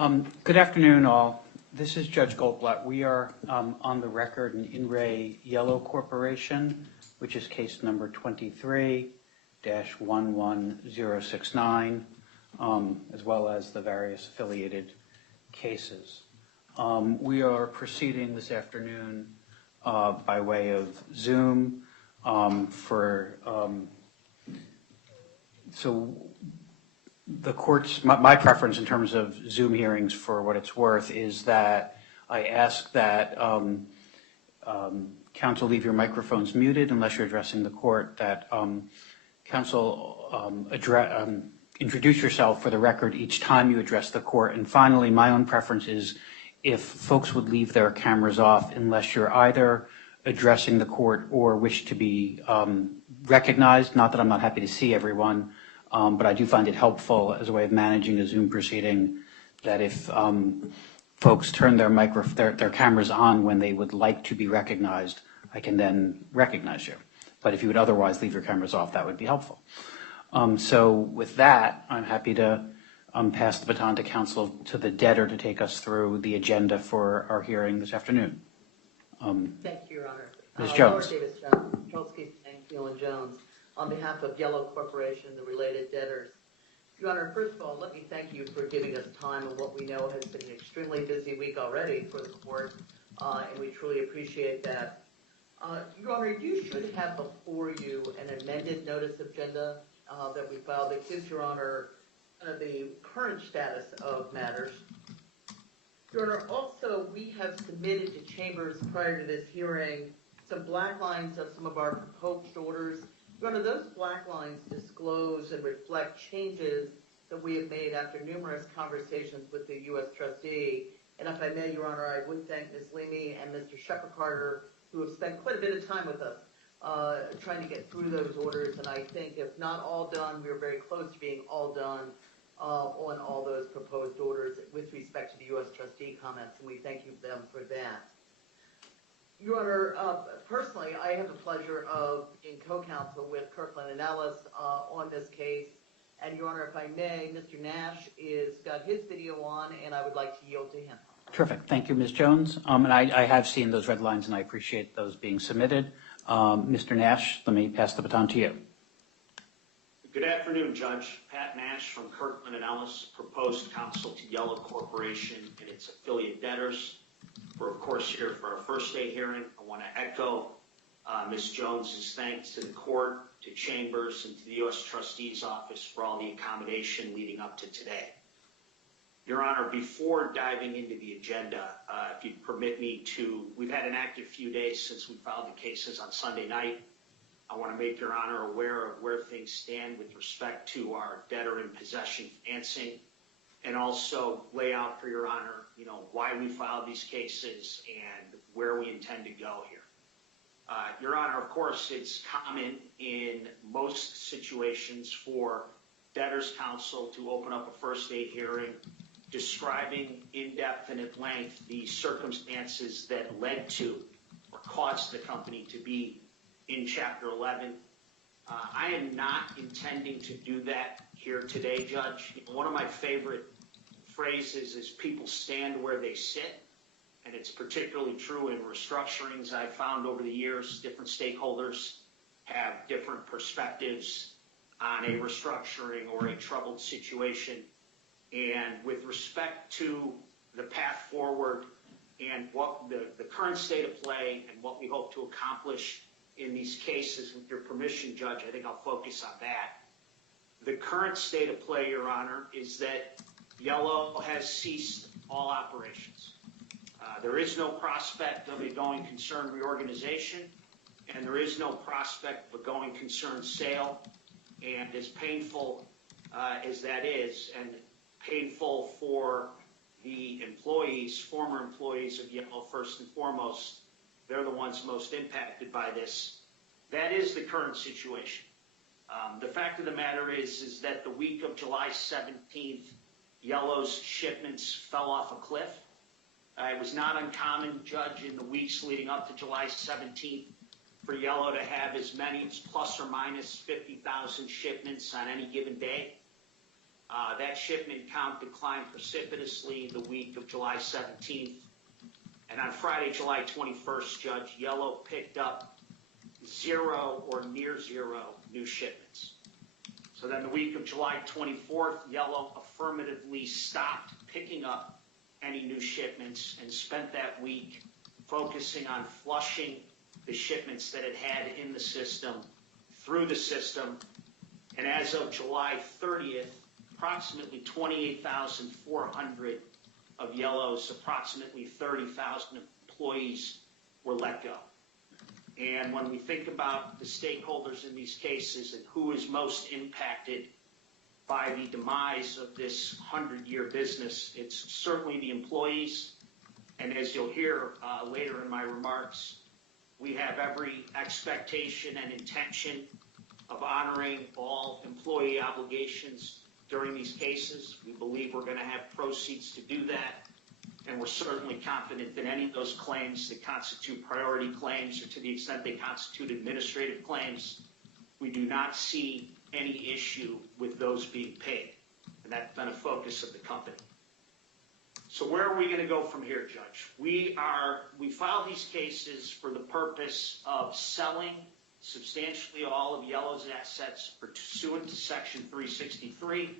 Good afternoon, all. This is Judge Goldblatt. We are on the record in re Yellow Corporation, which is case number 23-11069, as well as the various affiliated cases. We are proceeding this afternoon by way of Zoom so the court's, my preference in terms of Zoom hearings, for what it's worth, is that I ask that counsel leave your microphones muted unless you're addressing the court, that counsel introduce yourself for the record each time you address the court. And finally, my own preference is if folks would leave their cameras off unless you're either addressing the court or wish to be recognized. Not that I'm not happy to see everyone, but I do find it helpful as a way of managing a Zoom proceeding that if folks turn their cameras on when they would like to be recognized, I can then recognize you. But if you would otherwise leave your cameras off, that would be helpful. So with that, I'm happy to pass the baton to counsel, to the debtor, to take us through the agenda for our hearing this afternoon. Thank you, Your Honor. Ms. Jones. Laura Davis Jones, Trolsky, Stanfield, and Jones, on behalf of Yellow Corporation, the related debtors. Your Honor, first of all, let me thank you for giving us time on what we know has been an extremely busy week already for the court, and we truly appreciate that. Your Honor, you should have before you an amended notice of agenda that we filed that gives Your Honor the current status of matters. Your Honor, also, we have submitted to Chambers prior to this hearing some black lines of some of our proposed orders. Your Honor, those black lines disclose and reflect changes that we have made after numerous conversations with the U.S. trustee. And if I may, Your Honor, I would thank Ms. Leamy and Mr. Shepard-Carter, who have spent quite a bit of time with us trying to get through those orders. And I think if not all done, we are very close to being all done on all those proposed orders with respect to the U.S. trustee comments, and we thank you them for that. Your Honor, personally, I have the pleasure of being co-counsel with Kirkland & Ellis on this case. And Your Honor, if I may, Mr. Nash is got his video on, and I would like to yield to him. Terrific. Thank you, Ms. Jones. And I have seen those red lines, and I appreciate those being submitted. Mr. Nash, let me pass the baton to you. Good afternoon, Judge. Pat Nash from Kirkland & Ellis, proposed counsel to Yellow Corporation and its affiliate debtors. We're, of course, here for our first day hearing. I want to echo Ms. Jones's thanks to the court, to Chambers, and to the U.S. Trustee's Office for all the accommodation leading up to today. Your Honor, before diving into the agenda, if you'd permit me to, we've had an active few days since we filed the cases on Sunday night. I want to make Your Honor aware of where things stand with respect to our debtor in possession financing, and also lay out for Your Honor, why we filed these cases and where we intend to go here. Your Honor, of course, it's common in most situations for debtors' counsel to open up a first day hearing describing in depth and at length the circumstances that led to or caused the company to be in Chapter 11. I am not intending to do that here today, Judge. One of my favorite phrases is people stand where they sit, and it's particularly true in restructurings. I've found over the years different stakeholders have different perspectives on a restructuring or a troubled situation. And with respect to the path forward and what the current state of play and what we hope to accomplish in these cases, with your permission, Judge, I think I'll focus on that. The current state of play, Your Honor, is that Yellow has ceased all operations. There is no prospect of a going concern reorganization, and there is no prospect of a going concern sale. And as painful as that is, and painful for the employees, former employees of Yellow first and foremost, they're the ones most impacted by this. That is the current situation. The fact of the matter is that the week of July 17th, Yellow's shipments fell off a cliff. It was not uncommon, Judge, in the weeks leading up to July 17th for Yellow to have as many as plus or minus 50,000 shipments on any given day. That shipment count declined precipitously the week of July 17th. And on Friday, July 21st, Judge, Yellow picked up 0 or near 0 new shipments. So then the week of July 24th, Yellow affirmatively stopped picking up any new shipments and spent that week focusing on flushing the shipments that it had in the system through the system. And as of July 30th, approximately 28,400 of Yellow's approximately 30,000 employees were let go. And when we think about the stakeholders in these cases and who is most impacted by the demise of this 100-year business, it's certainly the employees. And as you'll hear later in my remarks, we have every expectation and intention of honoring all employee obligations during these cases. We believe we're going to have proceeds to do that. And we're certainly confident that any of those claims that constitute priority claims, or to the extent they constitute administrative claims, we do not see any issue with those being paid. And that's been a focus of the company. So where are we going to go from here, Judge? We filed these cases for the purpose of selling substantially all of Yellow's assets pursuant to Section 363,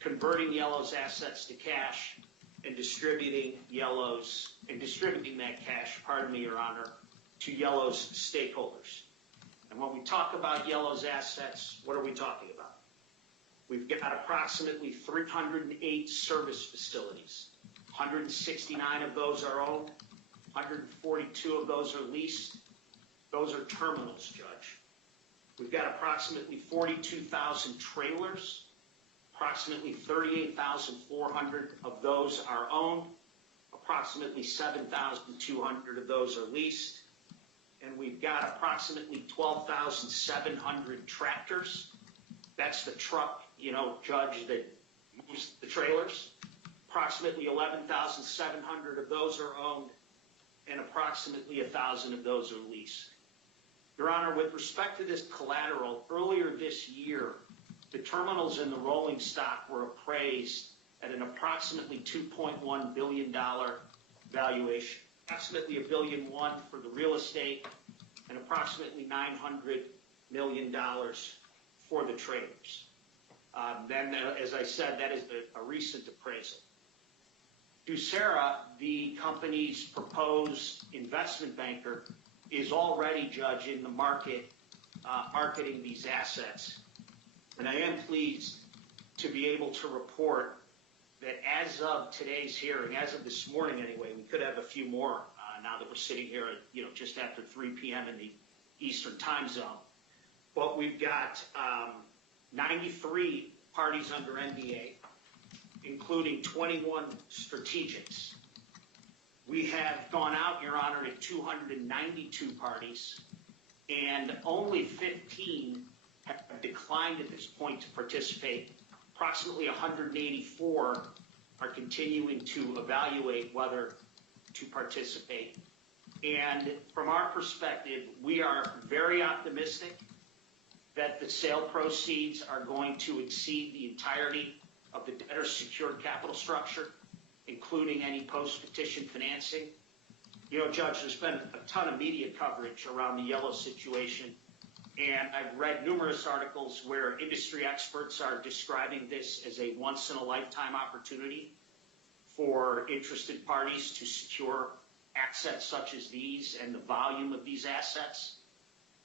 converting Yellow's assets to cash, and distributing that cash, pardon me, Your Honor, to Yellow's stakeholders. And when we talk about Yellow's assets, what are we talking about? We've got approximately 308 service facilities. 169 of those are owned. 142 of those are leased. Those are terminals, Judge. We've got approximately 42,000 trailers. Approximately 38,400 of those are owned. Approximately 7,200 of those are leased. And we've got approximately 12,700 tractors. That's the truck, Judge, that moves the trailers. Approximately 11,700 of those are owned, and approximately 1,000 of those are leased. Your Honor, with respect to this collateral, earlier this year, the terminals in the rolling stock were appraised at an approximately $2.1 billion valuation, approximately $1.1 billion for the real estate, and approximately $900 million for the trailers. Then, as I said, that is a recent appraisal. Ducera, the company's proposed investment banker, is already, Judge, in the market marketing these assets. And I am pleased to be able to report that as of today's hearing, as of this morning anyway, we could have a few more now that we're sitting here at, just after 3 p.m. in the Eastern time zone. But we've got 93 parties under NDA, including 21 strategics. We have gone out, Your Honor, to 292 parties, and only 15 have declined at this point to participate. Approximately 184 are continuing to evaluate whether to participate. And from our perspective, we are very optimistic that the sale proceeds are going to exceed the entirety of the debtor's secured capital structure, including any post-petition financing. Judge, there's been a ton of media coverage around the Yellow situation, and I've read numerous articles where industry experts are describing this as a once-in-a-lifetime opportunity for interested parties to secure assets such as these and the volume of these assets.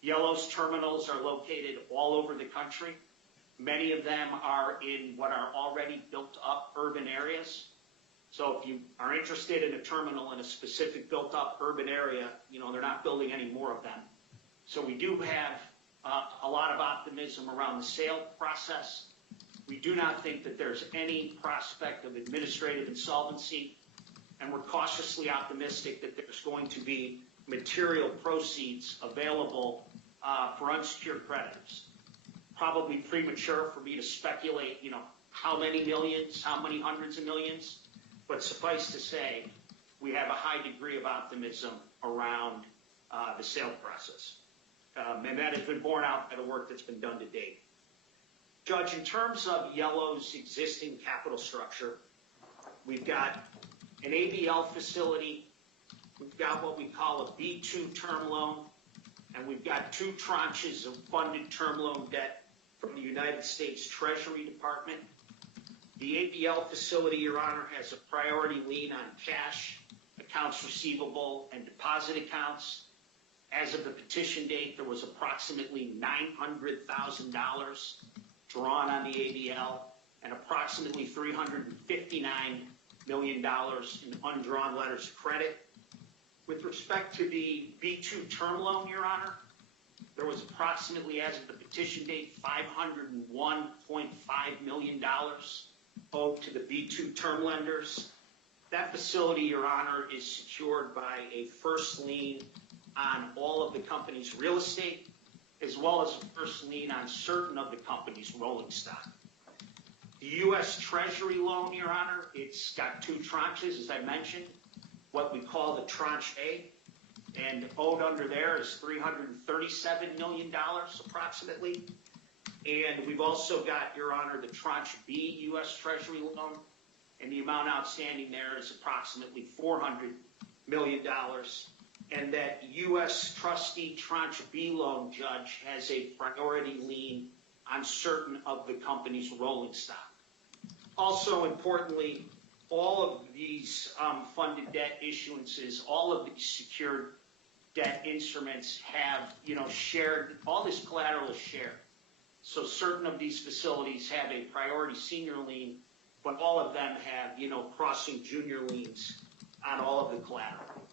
Yellow's terminals are located all over the country. Many of them are in what are already built-up urban areas. So if you are interested in a terminal in a specific built-up urban area, they're not building any more of them. So we do have a lot of optimism around the sale process. We do not think that there's any prospect of administrative insolvency, and we're cautiously optimistic that there's going to be material proceeds available for unsecured creditors. Probably premature for me to speculate, how many millions, how many hundreds of millions, but suffice to say, we have a high degree of optimism around the sale process. And that has been borne out by the work that's been done to date. Judge, in terms of Yellow's existing capital structure, we've got an ABL facility, we've got what we call a B2 term loan, and we've got two tranches of funded term loan debt from the United States Treasury Department. The ABL facility, Your Honor, has a priority lien on cash, accounts receivable, and deposit accounts. As of the petition date, there was approximately $900,000 drawn on the ABL and approximately $359 million in undrawn letters of credit. With respect to the B2 term loan, Your Honor, there was approximately, as of the petition date, $501.5 million owed to the B2 term lenders. That facility, Your Honor, is secured by a first lien on all of the company's real estate, as well as a first lien on certain of the company's rolling stock. The U.S. Treasury loan, Your Honor, it's got two tranches, as I mentioned, what we call the tranche A, and owed under there is $337 million approximately. And we've also got, Your Honor, the tranche B U.S. Treasury loan, and the amount outstanding there is approximately $400 million. And that U.S. trustee tranche B loan, Judge, has a priority lien on certain of the company's rolling stock. Also importantly, all of these funded debt issuances, all of these secured debt instruments have, shared, all this collateral is shared. So certain of these facilities have a priority senior lien, but all of them have, crossing junior liens on all of the collateral.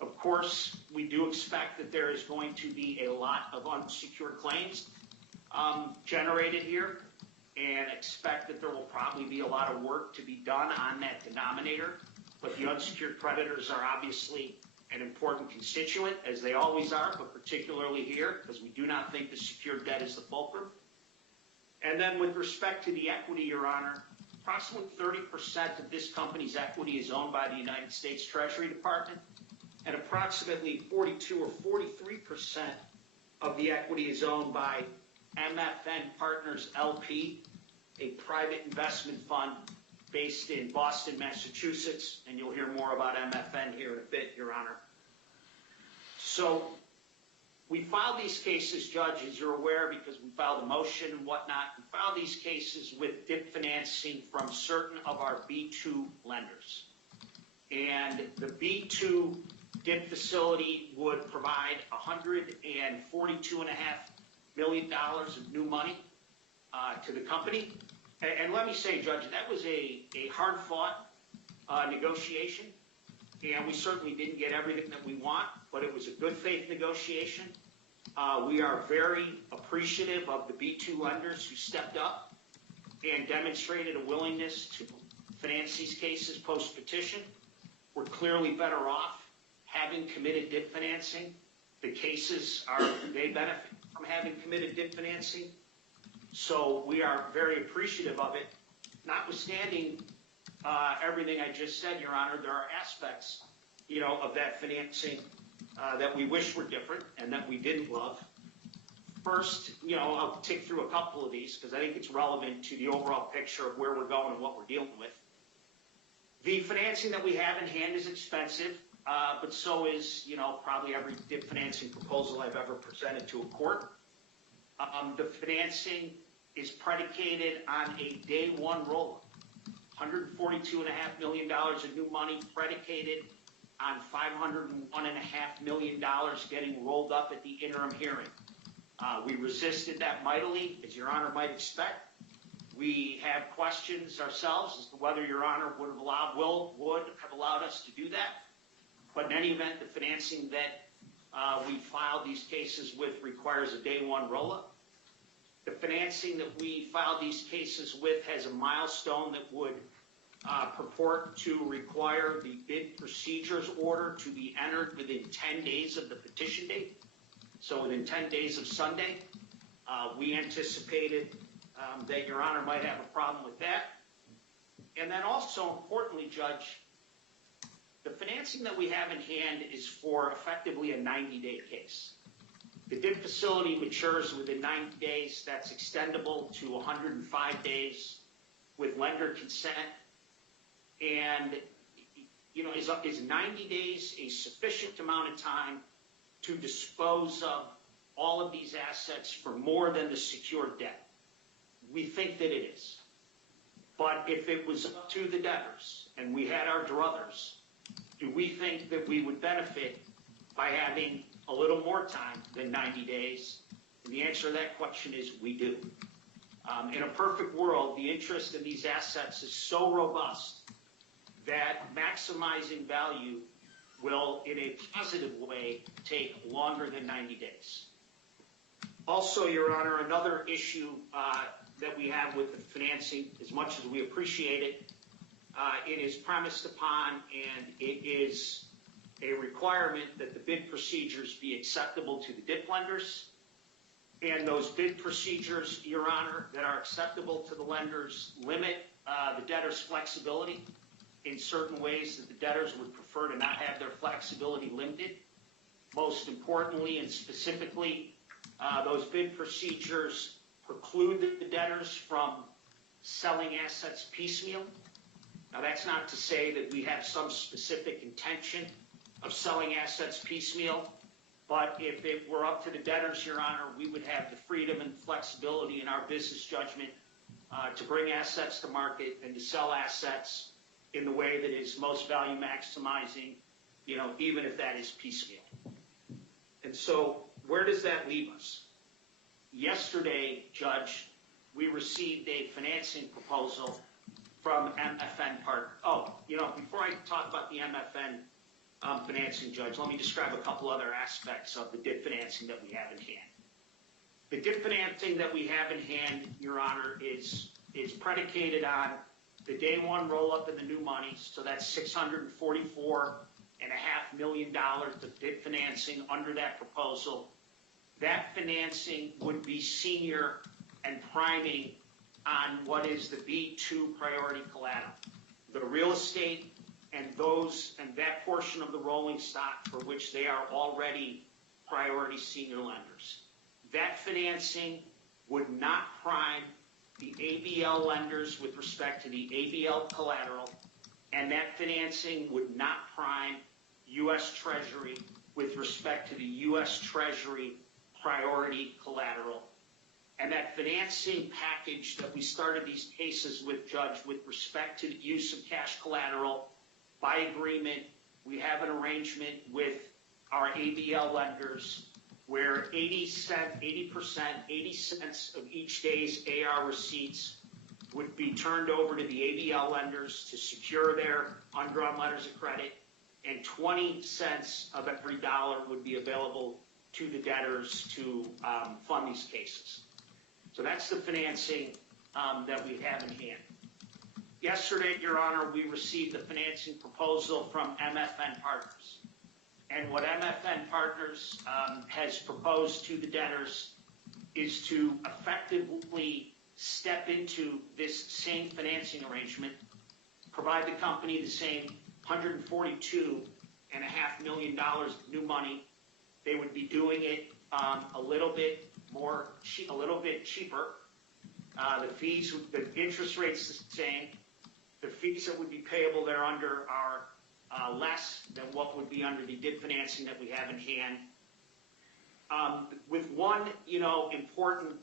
Of course, we do expect that there is going to be a lot of unsecured claims generated here, and expect that there will probably be a lot of work to be done on that denominator. But the unsecured creditors are obviously an important constituent, as they always are, but particularly here, because we do not think the secured debt is the fulcrum. And then with respect to the equity, Your Honor, approximately 30% of this company's equity is owned by the United States Treasury Department, and approximately 42 or 43% of the equity is owned by MFN Partners LP, a private investment fund based in Boston, Massachusetts, and you'll hear more about MFN here in a bit, Your Honor. So we filed these cases, Judge, as you're aware, because we filed a motion and whatnot. We filed these cases with DIP financing from certain of our B2 lenders. And the B2 DIP facility would provide $142.5 million of new money to the company. And let me say, Judge, that was a hard-fought negotiation, and we certainly didn't get everything that we want, but it was a good faith negotiation. We are very appreciative of the B2 lenders who stepped up and demonstrated a willingness to finance these cases post-petition. We're clearly better off having committed DIP financing. The cases they benefit from having committed DIP financing. So we are very appreciative of it. Notwithstanding everything I just said, Your Honor, there are aspects, of that financing that we wish were different and that we didn't love. First, I'll tick through a couple of these because I think it's relevant to the overall picture of where we're going and what we're dealing with. The financing that we have in hand is expensive, but so is, probably every DIP financing proposal I've ever presented to a court. The financing is predicated on a day one roll-up. $142.5 million of new money predicated on $501.5 million getting rolled up at the interim hearing. We resisted that mightily, as Your Honor might expect. We have questions ourselves as to whether Your Honor would have allowed us to do that. But in any event, the financing that we filed these cases with requires a day one roll-up. The financing that we filed these cases with has a milestone that would purport to require the bid procedures order to be entered within 10 days of the petition date. So within 10 days of Sunday, we anticipated that Your Honor might have a problem with that. And then also importantly, Judge, the financing that we have in hand is for effectively a 90-day case. The DIP facility matures within 90 days. That's extendable to 105 days with lender consent. And, is 90 days a sufficient amount of time to dispose of all of these assets for more than the secured debt? We think that it is. But if it was up to the debtors and we had our druthers, do we think that we would benefit by having a little more time than 90 days? And the answer to that question is we do. In a perfect world, the interest in these assets is so robust that maximizing value will, in a positive way, take longer than 90 days. Also, Your Honor, another issue that we have with the financing, as much as we appreciate it, it is premised upon and it is a requirement that the bid procedures be acceptable to the DIP lenders. And those bid procedures, Your Honor, that are acceptable to the lenders limit the debtor's flexibility in certain ways that the debtors would prefer to not have their flexibility limited. Most importantly and specifically, those bid procedures preclude the debtors from selling assets piecemeal. Now, that's not to say that we have some specific intention of selling assets piecemeal, but if it were up to the debtors, Your Honor, we would have the freedom and flexibility in our business judgment to bring assets to market and to sell assets in the way that is most value maximizing, even if that is piecemeal. And so where does that leave us? Yesterday, Judge, we received a financing proposal from MFN Partners. Before I talk about the MFN financing, Judge, let me describe a couple other aspects of the DIP financing that we have in hand. The DIP financing that we have in hand, Your Honor, is predicated on the day one roll-up in the new money, so that's $644.5 million of DIP financing under that proposal. That financing would be senior and priming on what is the B2 priority collateral, the real estate and that portion of the rolling stock for which they are already priority senior lenders. That financing would not prime the ABL lenders with respect to the ABL collateral, and that financing would not prime U.S. Treasury with respect to the U.S. Treasury priority collateral. And that financing package that we started these cases with, Judge, with respect to the use of cash collateral, by agreement, we have an arrangement with our ABL lenders where 80 cents of each day's AR receipts would be turned over to the ABL lenders to secure their undrawn letters of credit, and 20 cents of every dollar would be available to the debtors to fund these cases. So that's the financing that we have in hand. Yesterday, Your Honor, we received the financing proposal from MFN Partners. And what MFN Partners has proposed to the debtors is to effectively step into this same financing arrangement, provide the company the same $142.5 million of new money. They would be doing it a little bit cheaper. The interest rate's the same. The fees that would be payable thereunder are less than what would be under the DIP financing that we have in hand. With one, important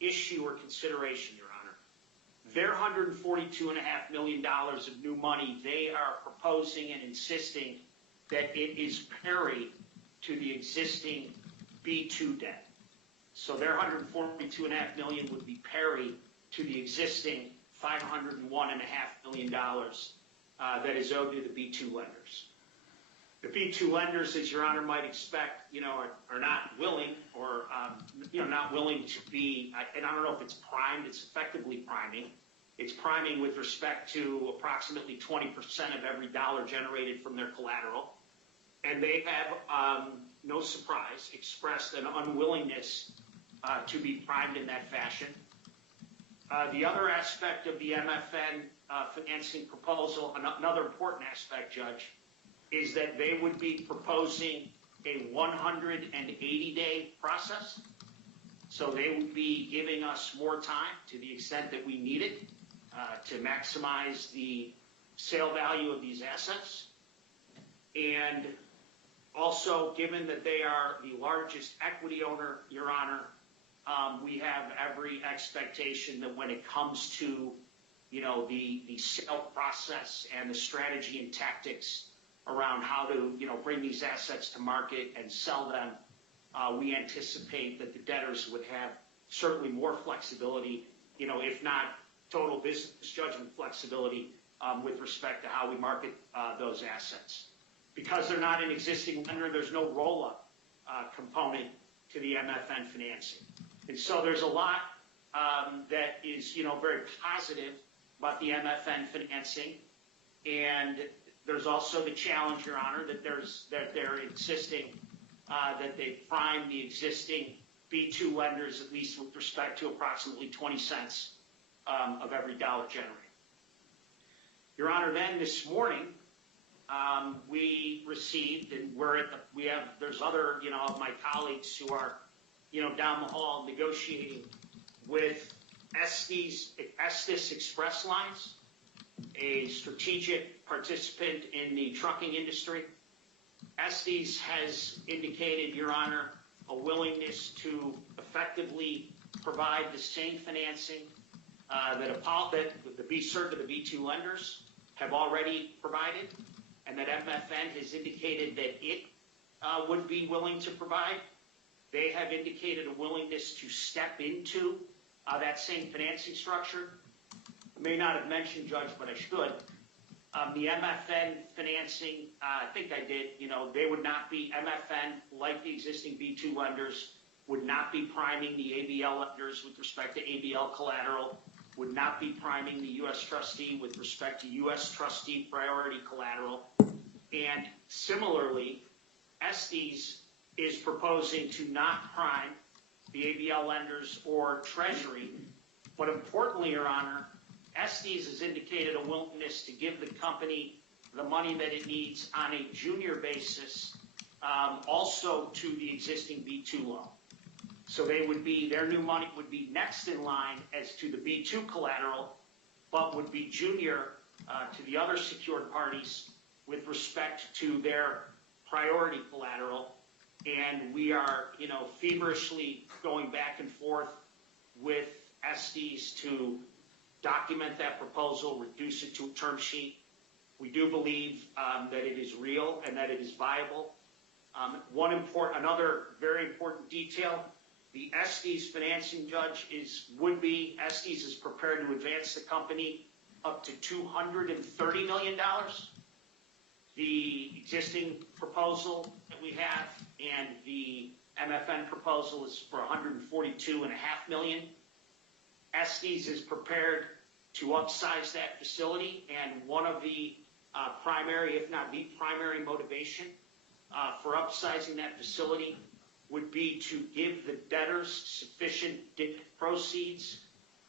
issue or consideration, Your Honor. Their $142.5 million of new money, they are proposing and insisting that it is pari to the existing B2 debt. So their $142.5 million would be pari to the existing $501.5 million that is owed to the B2 lenders. The B2 lenders, as Your Honor might expect, are not willing or, not willing to be, and I don't know if it's primed, it's effectively priming. It's priming with respect to approximately 20% of every dollar generated from their collateral. And they have, no surprise, expressed an unwillingness to be primed in that fashion. The other aspect of the MFN financing proposal, another important aspect, Judge, is that they would be proposing a 180-day process. So they would be giving us more time to the extent that we need it to maximize the sale value of these assets. And also, given that they are the largest equity owner, Your Honor, we have every expectation that when it comes to, the sale process and the strategy and tactics around how to, bring these assets to market and sell them, we anticipate that the debtors would have certainly more flexibility, if not total business judgment flexibility with respect to how we market those assets. Because they're not an existing lender, there's no roll-up component to the MFN financing. And so there's a lot that is, very positive about the MFN financing. And there's also the challenge, Your Honor, that they're insisting that they prime the existing B2 lenders, at least with respect to approximately 20 cents of every dollar generated. Your Honor, then this morning, we received, and there's other, of my colleagues who are, down the hall negotiating with Estes Express Lines, a strategic participant in the trucking industry. Estes has indicated, Your Honor, a willingness to effectively provide the same financing that the B2 lenders have already provided, and that MFN has indicated that it would be willing to provide. They have indicated a willingness to step into that same financing structure. I may not have mentioned, Judge, but I should. The MFN financing, I think I did, they would not be, MFN, like the existing B2 lenders, would not be priming the ABL lenders with respect to ABL collateral, would not be priming the U.S. trustee with respect to U.S. trustee priority collateral. And similarly, Estes is proposing to not prime the ABL lenders or Treasury. But importantly, Your Honor, Estes has indicated a willingness to give the company the money that it needs on a junior basis, also to the existing B2 loan. So their new money would be next in line as to the B2 collateral, but would be junior to the other secured parties with respect to their priority collateral. And we are, feverishly going back and forth with Estes to document that proposal, reduce it to a term sheet. We do believe that it is real and that it is viable. Another very important detail, the Estes financing, Judge, Estes is prepared to advance the company up to $230 million. The existing proposal that we have and the MFN proposal is for $142.5 million. Estes is prepared to upsize that facility, and one of the primary, if not the primary motivation for upsizing that facility would be to give the debtors sufficient proceeds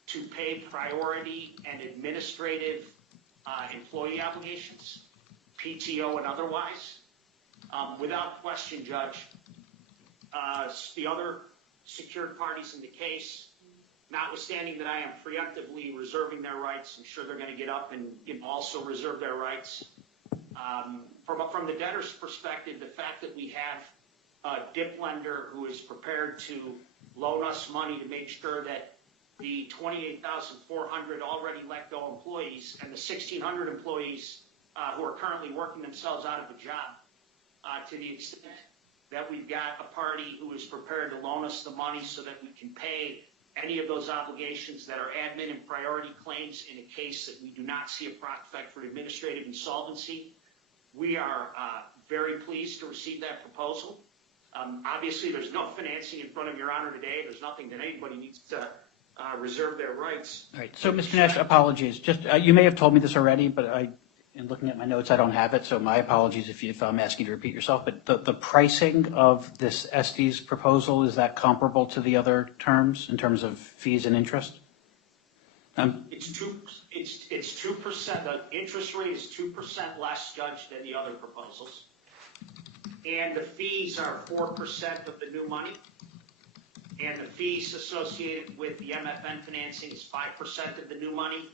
to pay priority and administrative employee obligations, PTO and otherwise. Without question, Judge, the other secured parties in the case, notwithstanding that I am preemptively reserving their rights, I'm sure they're going to get up and also reserve their rights. From the debtor's perspective, the fact that we have a DIP lender who is prepared to loan us money to make sure that the 28,400 already let go employees and the 1,600 employees who are currently working themselves out of a job, to the extent that we've got a party who is prepared to loan us the money so that we can pay any of those obligations that are admin and priority claims in a case that we do not see a prospect for administrative insolvency. We are very pleased to receive that proposal. Obviously, there's no financing in front of Your Honor today. There's nothing that anybody needs to reserve their rights. All right. So, Mr. Nash, apologies. Just you may have told me this already, but in looking at my notes, I don't have it. So my apologies if I'm asking you to repeat yourself. But the pricing of this Estes proposal, is that comparable to the other terms in terms of fees and interest? It's 2%. The interest rate is 2% less, Judge, than the other proposals. and the fees are 4% of the new money, and the fees associated with the MFN financing is 5% of the new money,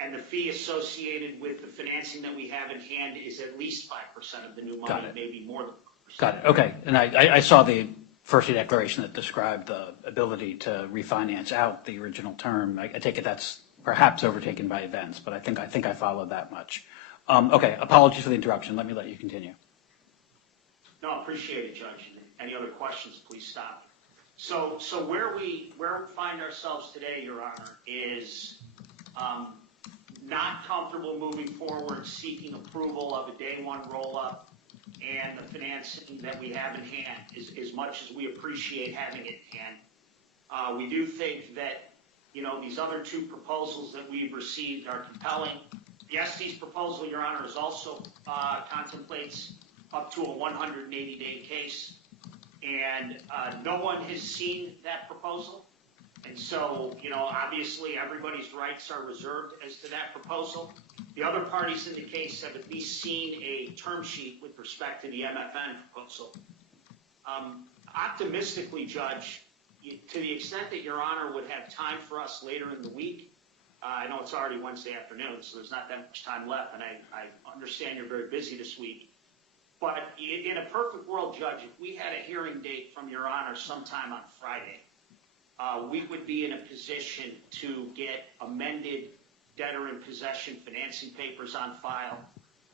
and the fee associated with the financing that we have in hand is at least 5% of the new money, maybe more than 5%. Got it. Okay. And I saw the first declaration that described the ability to refinance out the original term. I take it that's perhaps overtaken by events, but I think I followed that much. Okay. Apologies for the interruption. Let you continue. No, I appreciate it, Judge. Any other questions, please stop. So where we find ourselves today, Your Honor, is not comfortable moving forward, seeking approval of a day one roll-up and the financing that we have in hand, as much as we appreciate having it in hand. We do think that, these other two proposals that we've received are compelling. The Estes proposal, Your Honor, is also contemplates up to a 180-day case, and no one has seen that proposal. And so, obviously everybody's rights are reserved as to that proposal. The other parties in the case have at least seen a term sheet with respect to the MFN proposal. Optimistically, Judge, to the extent that Your Honor would have time for us later in the week, I know it's already Wednesday afternoon, so there's not that much time left, and I understand you're very busy this week. But in a perfect world, Judge, if we had a hearing date from Your Honor sometime on Friday, we would be in a position to get amended debtor in possession financing papers on file.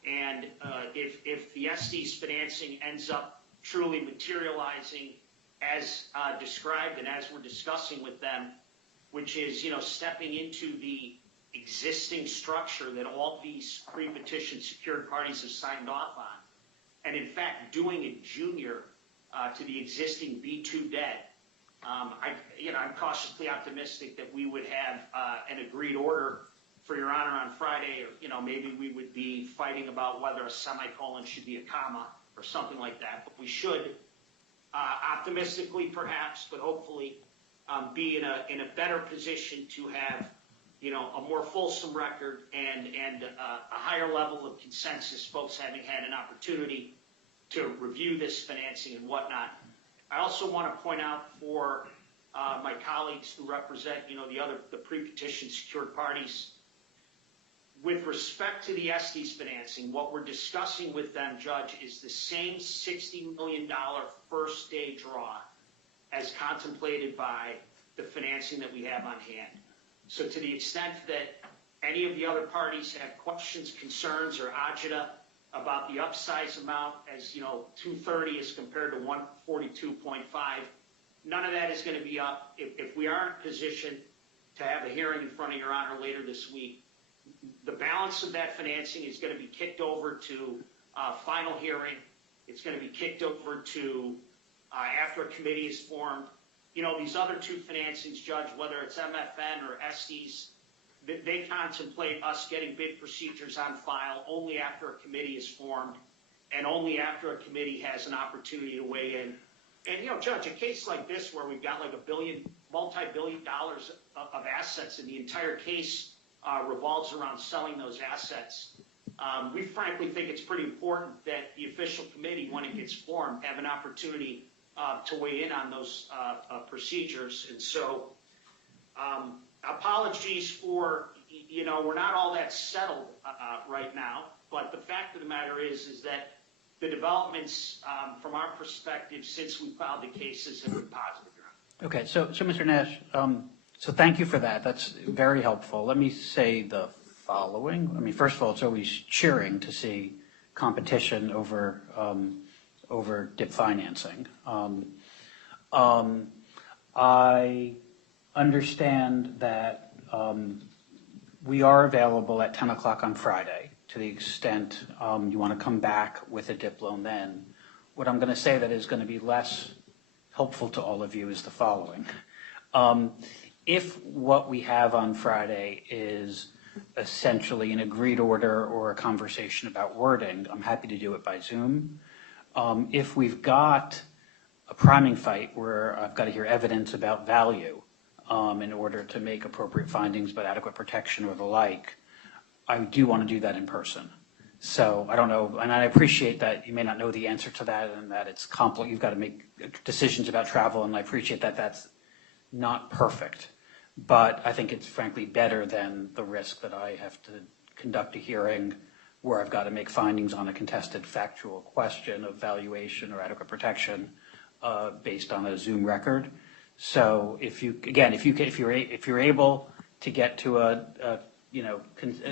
And if the Estes financing ends up truly materializing as described and as we're discussing with them, which is, stepping into the existing structure that all these pre-petition secured parties have signed off on, and in fact doing a junior to the existing B2 debt, I'm cautiously optimistic that we would have an agreed order for Your Honor on Friday, or maybe we would be fighting about whether a semicolon should be a comma or something like that. But we should, optimistically perhaps, but hopefully, be in a better position to have, a more fulsome record and a higher level of consensus, folks having had an opportunity to review this financing and whatnot. I also want to point out for my colleagues who represent, the pre-petition secured parties, with respect to the Estes financing, what we're discussing with them, Judge, is the same $60 million first day draw as contemplated by the financing that we have on hand. So to the extent that any of the other parties have questions, concerns, or agita about the upsize amount as, 230 as compared to 142.5, none of that is going to be up. If we are in position to have a hearing in front of Your Honor later this week, the balance of that financing is going to be kicked over to final hearing. It's going to be kicked over to after a committee is formed. These other two financings, Judge, whether it's MFN or Estes, they contemplate us getting bid procedures on file only after a committee is formed and only after a committee has an opportunity to weigh in. And, Judge, a case like this where we've got like multi-billion dollars of assets and the entire case revolves around selling those assets, we frankly think it's pretty important that the official committee, when it gets formed, have an opportunity to weigh in on those procedures. And so apologies for, we're not all that settled right now, but the fact of the matter is that the developments from our perspective since we filed the cases have been positive. Okay, so Mr. Nash, so thank you for that. That's very helpful. Let me say the following. I mean, first of all, it's always cheering to see competition over DIP financing. I understand that we are available at 10 o'clock on Friday to the extent you want to come back with a DIP loan then. What I'm going to say that is going to be less helpful to all of you is the following. If what we have on Friday is essentially an agreed order or a conversation about wording, I'm happy to do it by Zoom. If we've got a priming fight where I've got to hear evidence about value in order to make appropriate findings about adequate protection or the like, I do want to do that in person. So I don't know, and I appreciate that you may not know the answer to that and that it's complex. You've got to make decisions about travel, and I appreciate that that's not perfect. But I think it's frankly better than the risk that I have to conduct a hearing where I've got to make findings on a contested factual question of valuation or adequate protection based on a Zoom record. So if you're able to get to a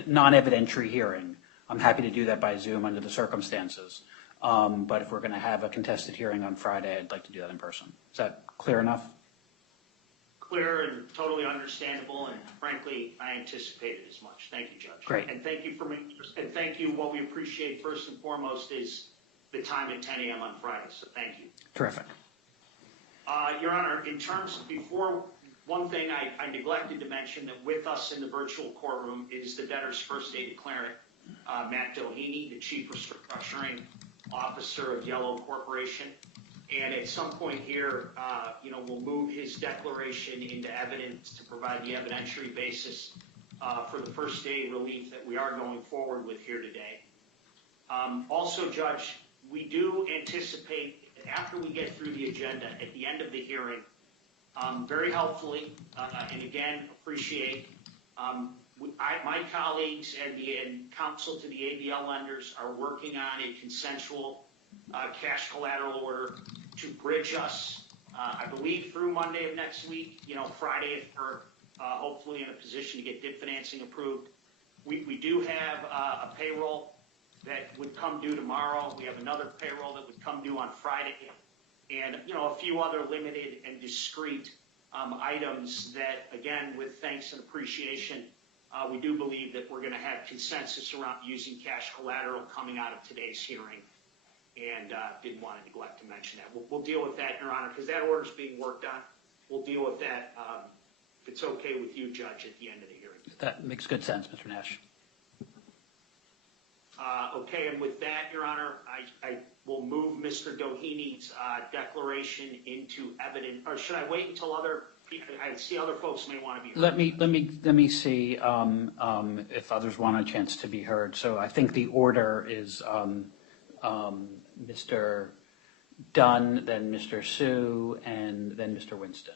non-evidentiary hearing, I'm happy to do that by Zoom under the circumstances. But if we're going to have a contested hearing on Friday, I'd like to do that in person. Is that clear enough? Clear and totally understandable, and frankly, I anticipated as much. Thank you, Judge. Great. And thank you and thank you. What we appreciate first and foremost is the time at 10 a.m. on Friday. So thank you. Terrific. Your Honor, in terms of before, one thing I neglected to mention that with us in the virtual courtroom is the debtor's first day declarant, Matt Doheny, the Chief Restructuring Officer of Yellow Corporation. And at some point here, we'll move his declaration into evidence to provide the evidentiary basis for the first day relief that we are going forward with here today. Also, Judge, we do anticipate after we get through the agenda at the end of the hearing, very helpfully, and again, appreciate, my colleagues and counsel to the ABL lenders are working on a consensual cash collateral order to bridge us, I believe, through Monday of next week, Friday if we're hopefully in a position to get DIP financing approved. We do have a payroll that would come due tomorrow. We have another payroll that would come due on Friday, and a few other limited and discrete items that, again, with thanks and appreciation, we do believe that we're going to have consensus around using cash collateral coming out of today's hearing, and didn't want to neglect to mention that. We'll deal with that, Your Honor, because that order is being worked on. We'll deal with that if it's okay with you, Judge, at the end of the hearing. That makes good sense, Mr. Nash. Okay, and with that, Your Honor, I will move Mr. Doheny's declaration into evidence, or should I wait until I see other folks may want to be heard. Let me see if others want a chance to be heard. So I think the order is Mr. Dunn, then Mr. Sue, and then Mr. Winston.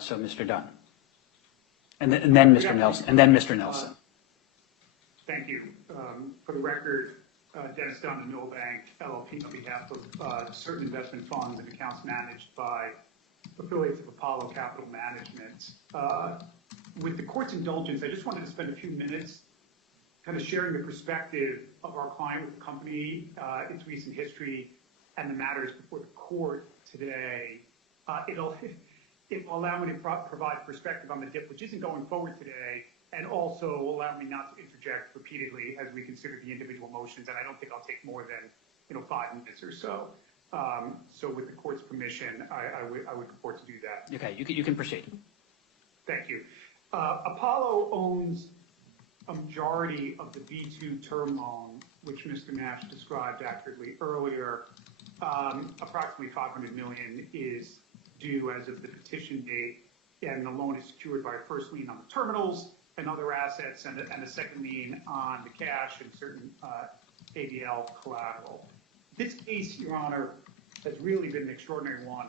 So Mr. Dunn, and then Mr. Nelson, and then Mr. Nelson. Thank you. For the record, Dennis Dunn of Millbank LLP on behalf of certain investment funds and accounts managed by affiliates of Apollo Capital Management. With the court's indulgence, I just wanted to spend a few minutes kind of sharing the perspective of our client with the company, its recent history, and the matters before the court today. It will allow me to provide perspective on the DIP, which isn't going forward today, and also allow me not to interject repeatedly as we consider the individual motions, and I don't think I'll take more than 5 minutes or so. So with the court's permission, I would purport to do that. Okay, you can proceed. Thank you. Apollo owns a majority of the B2 term loan, which Mr. Nash described accurately earlier. Approximately $500 million is due as of the petition date, and the loan is secured by a first lien on the terminals and other assets, and a second lien on the cash and certain ABL collateral. This case, Your Honor, has really been an extraordinary one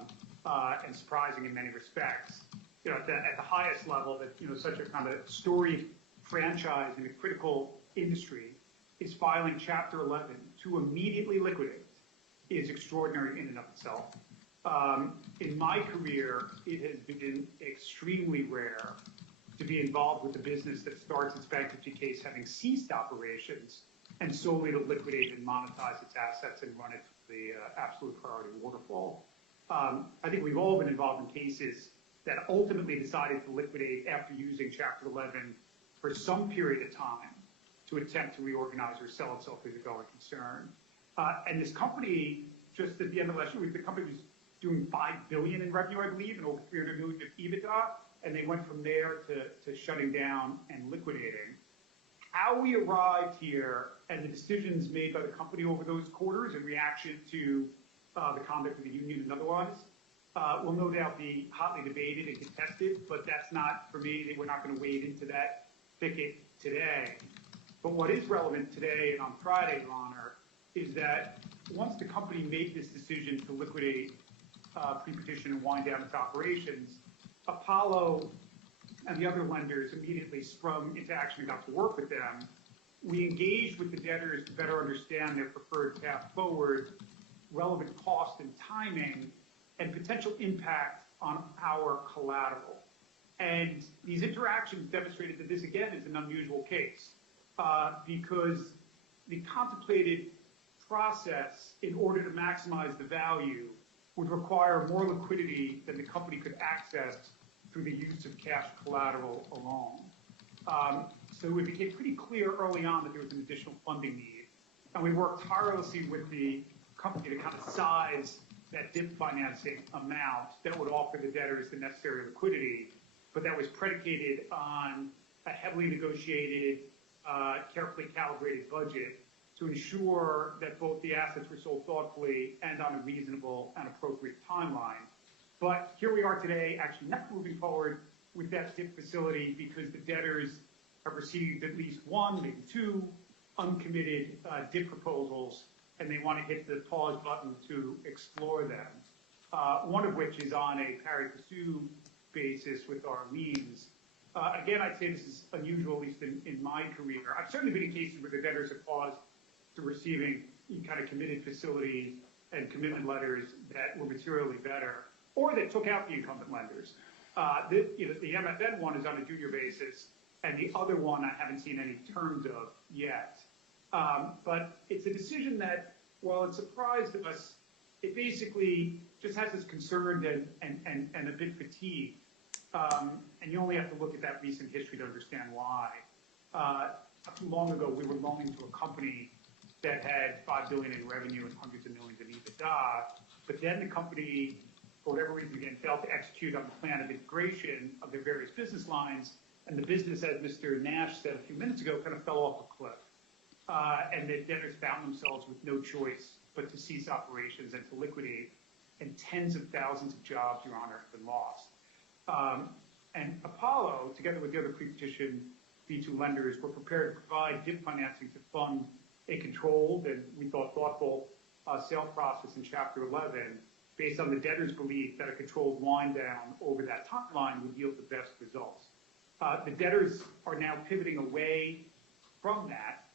and surprising in many respects. At the highest level, that such a kind of storied franchise in a critical industry is filing Chapter 11 to immediately liquidate is extraordinary in and of itself. In my career, it has been extremely rare to be involved with a business that starts its bankruptcy case having ceased operations and solely to liquidate and monetize its assets and run it to the absolute priority waterfall. I think we've all been involved in cases that ultimately decided to liquidate after using Chapter 11 for some period of time to attempt to reorganize or sell itself as a going concern. And this company, just at the end of last year, the company was doing $5 billion in revenue, I believe, and over $300 million of EBITDA, and they went from there to shutting down and liquidating. How we arrived here and the decisions made by the company over those quarters in reaction to the conduct of the union and otherwise will no doubt be hotly debated and contested, but that's not, for me, we're not going to wade into that thicket today. But what is relevant today and on Friday, Your Honor, is that once the company made this decision to liquidate pre-petition and wind down its operations, Apollo and the other lenders immediately sprung into action and got to work with them. We engaged with the debtors to better understand their preferred path forward, relevant cost and timing, and potential impact on our collateral. And these interactions demonstrated that this, again, is an unusual case because the contemplated process in order to maximize the value would require more liquidity than the company could access through the use of cash collateral alone. So it became pretty clear early on that there was an additional funding need. And we worked tirelessly with the company to kind of size that DIP financing amount that would offer the debtors the necessary liquidity, but that was predicated on a heavily negotiated, carefully calibrated budget to ensure that both the assets were sold thoughtfully and on a reasonable and appropriate timeline. But here we are today, actually not moving forward with that DIP facility because the debtors have received at least one, maybe two uncommitted DIP proposals, and they want to hit the pause button to explore them. One of which is on a pari passu basis with our liens. Again, I'd say this is unusual, at least in my career. I've certainly been in cases where the debtors have paused to receiving kind of committed facilities and commitment letters that were materially better, or that took out the incumbent lenders. The MFN one is on a junior basis, and the other one I haven't seen any terms of yet. But it's a decision that, while it surprised us, it basically just has us concerned and a bit fatigued. And you only have to look at that recent history to understand why. Not too long ago, we were loaning to a company that had $5 billion in revenue and hundreds of millions in EBITDA, but then the company, for whatever reason, again, failed to execute on the plan of integration of their various business lines, and the business, as Mr. Nash said a few minutes ago, kind of fell off a cliff. And the debtors found themselves with no choice but to cease operations and to liquidate, and tens of thousands of jobs, Your Honor, have been lost. And Apollo, together with the other pre-petition B2 lenders, were prepared to provide DIP financing to fund a controlled and, we thought, thoughtful sale process in Chapter 11, based on the debtors' belief that a controlled wind down over that timeline would yield the best results. The debtors are now pivoting away from that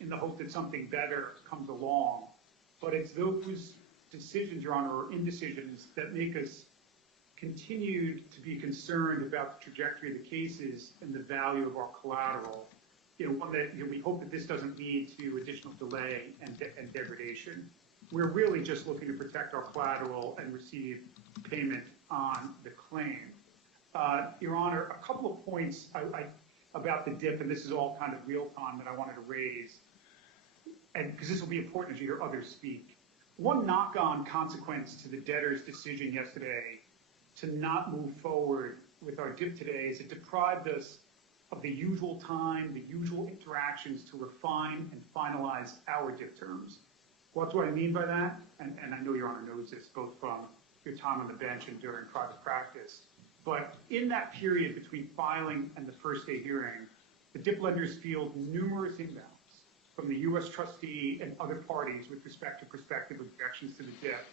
in the hope that something better comes along. But it's those decisions, Your Honor, or indecisions that make us continue to be concerned about the trajectory of the cases and the value of our collateral. One that we hope that this doesn't lead to additional delay and degradation. We're really just looking to protect our collateral and receive payment on the claim. Your Honor, a couple of points about the DIP, and this is all kind of real time that I wanted to raise, and because this will be important as you hear others speak. One knock-on consequence to the debtor's decision yesterday to not move forward with our DIP today is it deprived us of the usual time, the usual interactions to refine and finalize our DIP terms. What's what I mean by that? And I know Your Honor knows this, both from your time on the bench and during private practice. But in that period between filing and the first day hearing, the DIP lenders field numerous inbounds from the U.S. trustee and other parties with respect to prospective objections to the DIP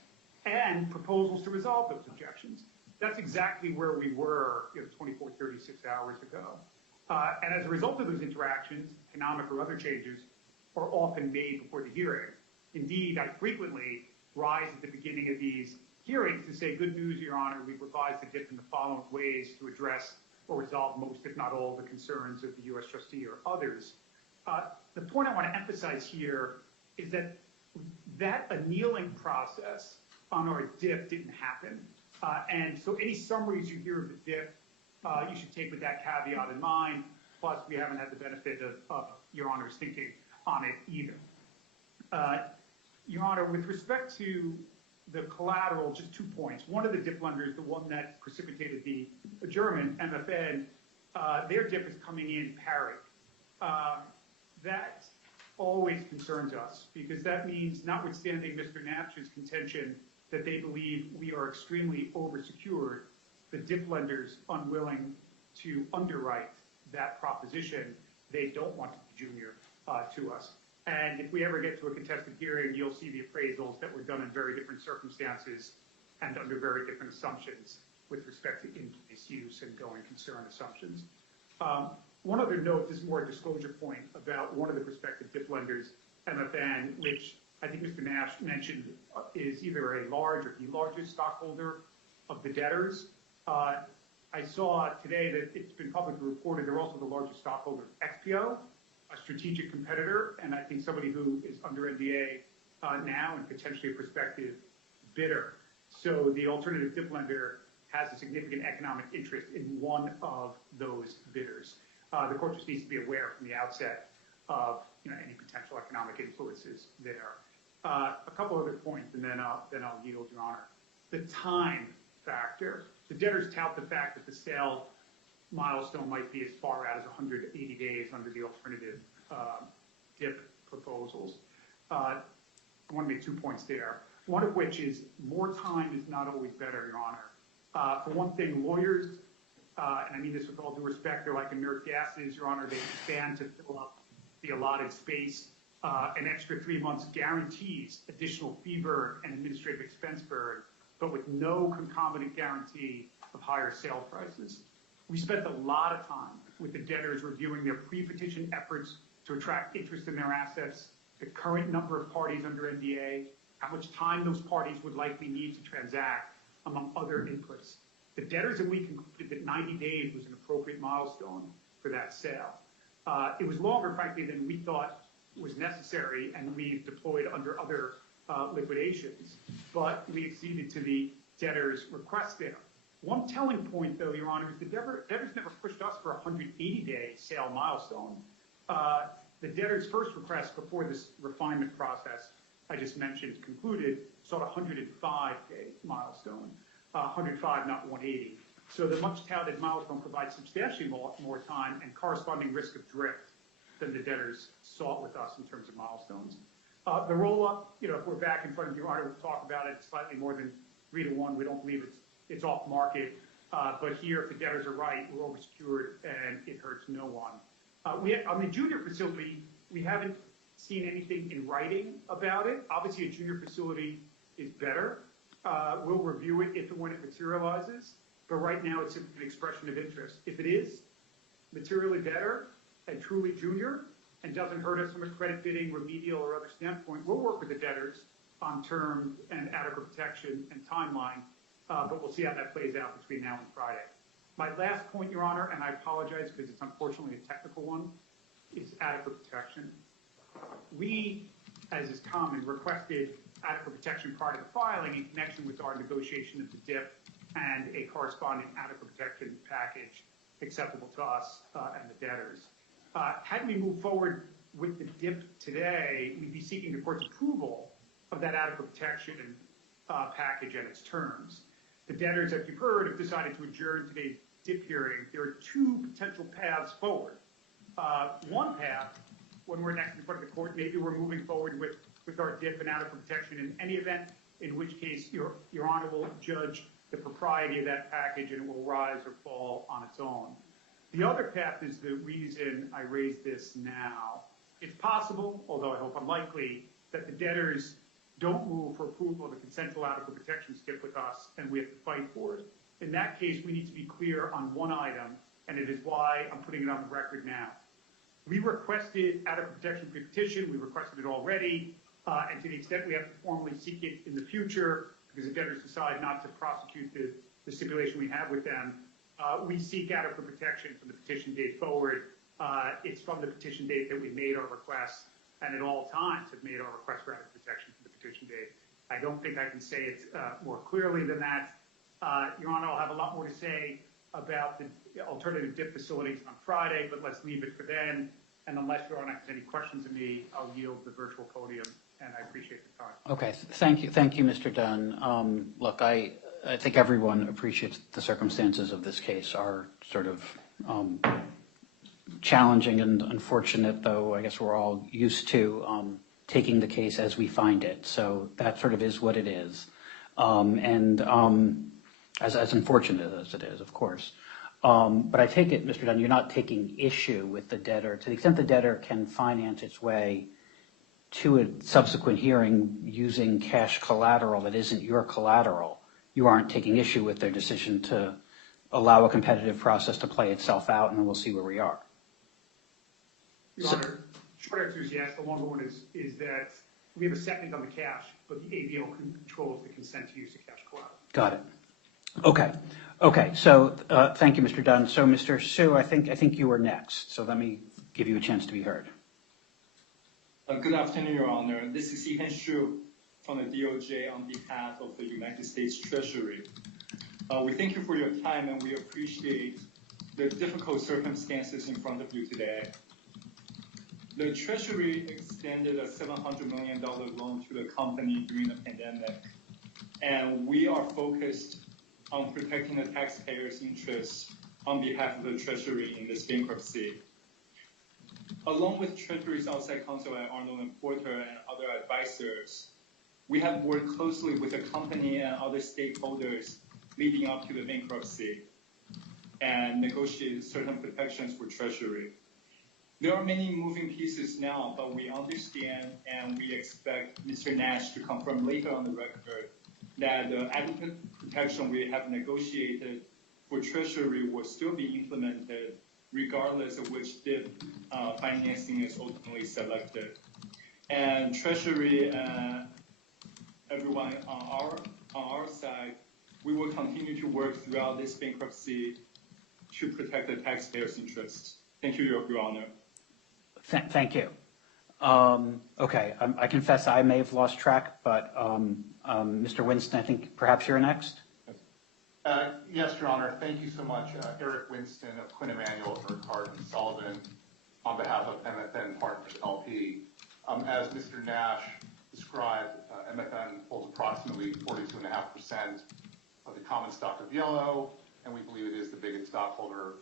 and proposals to resolve those objections. That's exactly where we were 24, 36 hours ago. And as a result of those interactions, economic or other changes are often made before the hearing. Indeed, I frequently rise at the beginning of these hearings to say, good news, Your Honor, we've revised the DIP in the following ways to address or resolve most, if not all, the concerns of the U.S. trustee or others. The point I want to emphasize here is that that annealing process on our DIP didn't happen. And so any summaries you hear of the DIP, you should take with that caveat in mind. Plus, we haven't had the benefit of Your Honor's thinking on it either. Your Honor, with respect to the collateral, just 2 points. One of the DIP lenders, the one that precipitated the adjournment, MFN, their DIP is coming in pari. That always concerns us because that means, notwithstanding Mr. Nash's contention that they believe we are extremely oversecured, the DIP lenders unwilling to underwrite that proposition, they don't want to be junior to us. And if we ever get to a contested hearing, you'll see the appraisals that were done in very different circumstances and under very different assumptions with respect to in-place use and going concern assumptions. One other note, this is more a disclosure point about one of the prospective DIP lenders, MFN, which I think Mr. Nash mentioned is either a large or the largest stockholder of the debtors. I saw today that it's been publicly reported they're also the largest stockholder of XPO, a strategic competitor, and I think somebody who is under NDA now and potentially a prospective bidder. So the alternative DIP lender has a significant economic interest in one of those bidders. The court just needs to be aware from the outset of any potential economic influences there. A couple other points, and then I'll yield, Your Honor. The time factor. The debtors tout the fact that the sale milestone might be as far out as 180 days under the alternative DIP proposals. I want to make 2 points there. One of which is more time is not always better, Your Honor. For one thing, lawyers, and I mean this with all due respect, they're like inert gases, Your Honor. They expand to fill up the allotted space. An extra 3 months guarantees additional fee burden and administrative expense burden, but with no concomitant guarantee of higher sale prices. We spent a lot of time with the debtors reviewing their pre-petition efforts to attract interest in their assets, the current number of parties under NDA, how much time those parties would likely need to transact, among other inputs. The debtors and we concluded that 90 days was an appropriate milestone for that sale. It was longer, frankly, than we thought was necessary, and we've deployed under other liquidations, but we acceded to the debtors' request there. One telling point, though, Your Honor, is the debtors never pushed us for a 180-day sale milestone. The debtors' first request before this refinement process I just mentioned concluded sought a 105-day milestone, 105, not 180. So the much-touted milestone provides substantially more time and corresponding risk of drift than the debtors sought with us in terms of milestones. The roll-up, if we're back in front of Your Honor, we'll talk about it slightly more than 3-to-1. We don't believe it's off market, but here, if the debtors are right, we're oversecured and it hurts no one. On the junior facility, we haven't seen anything in writing about it. Obviously, a junior facility is better. We'll review it if and when it materializes, but right now it's an expression of interest. If it is materially better and truly junior and doesn't hurt us from a credit bidding, remedial, or other standpoint, we'll work with the debtors on terms and adequate protection and timeline, but we'll see how that plays out between now and Friday. My last point, Your Honor, and I apologize because it's unfortunately a technical one, is adequate protection. We, as is common, requested adequate protection prior to the filing in connection with our negotiation of the DIP and a corresponding adequate protection package acceptable to us and the debtors. Had we moved forward with the DIP today, we'd be seeking the court's approval of that adequate protection package and its terms. The debtors, as you've heard, have decided to adjourn today's DIP hearing. There are two potential paths forward. One path, when we're next in front of the court, maybe we're moving forward with our DIP and adequate protection in any event, in which case Your Honor will judge the propriety of that package and it will rise or fall on its own. The other path is the reason I raise this now. It's possible, although I hope unlikely, that the debtors don't move for approval of a consensual adequate protection DIP with us and we have to fight for it. In that case, we need to be clear on one item, and it is why I'm putting it on the record now. We requested adequate protection pre-petition. We requested it already, and to the extent we have to formally seek it in the future, because the debtors decide not to prosecute the stipulation we have with them, we seek adequate protection from the petition date forward. It's from the petition date that we made our request, and at all times have made our request for adequate protection from the petition date. I don't think I can say it more clearly than that. Your Honor, I'll have a lot more to say about the alternative DIP facilities on Friday, but let's leave it for then. And unless Your Honor has any questions of me, I'll yield the virtual podium, and I appreciate the time. Okay, thank you, Mr. Dunn. Look, I think everyone appreciates the circumstances of this case are sort of challenging and unfortunate, though I guess we're all used to taking the case as we find it. So that sort of is what it is. As unfortunate as it is, of course. But I take it, Mr. Dunn, you're not taking issue with the debtor. To the extent the debtor can finance its way to a subsequent hearing using cash collateral that isn't your collateral, you aren't taking issue with their decision to allow a competitive process to play itself out, and then we'll see where we are. Your Honor, short answer is yes. The longer one is that we have a second on the cash, but the ABL controls the consent to use the cash collateral. Got it. Okay. So thank you, Mr. Dunn. So, Mr. Sue, I think you were next. So let me give you a chance to be heard. Good afternoon, Your Honor. This is Ethan Shu from the DOJ on behalf of the United States Treasury. We thank you for your time, and we appreciate the difficult circumstances in front of you today. The Treasury extended a $700 million loan to the company during the pandemic, and we are focused on protecting the taxpayers' interests on behalf of the Treasury in this bankruptcy. Along with Treasury's outside counsel at Arnold & Porter and other advisors, we have worked closely with the company and other stakeholders leading up to the bankruptcy and negotiated certain protections for Treasury. There are many moving pieces now, but we understand and we expect Mr. Nash to confirm later on the record that the adequate protection we have negotiated for Treasury will still be implemented regardless of which DIP financing is ultimately selected. And Treasury and everyone on our side, we will continue to work throughout this bankruptcy to protect the taxpayers' interests. Thank you, Your Honor. Thank you. Okay, I confess I may have lost track, but Mr. Winston, I think perhaps you're next. Yes, Your Honor. Thank you so much. Eric Winston of Quinn Emanuel, Ricard and Sullivan on behalf of MFN Partners LP. As Mr. Nash described, MFN holds approximately 42.5% of the common stock of Yellow, and we believe it is the biggest stockholder.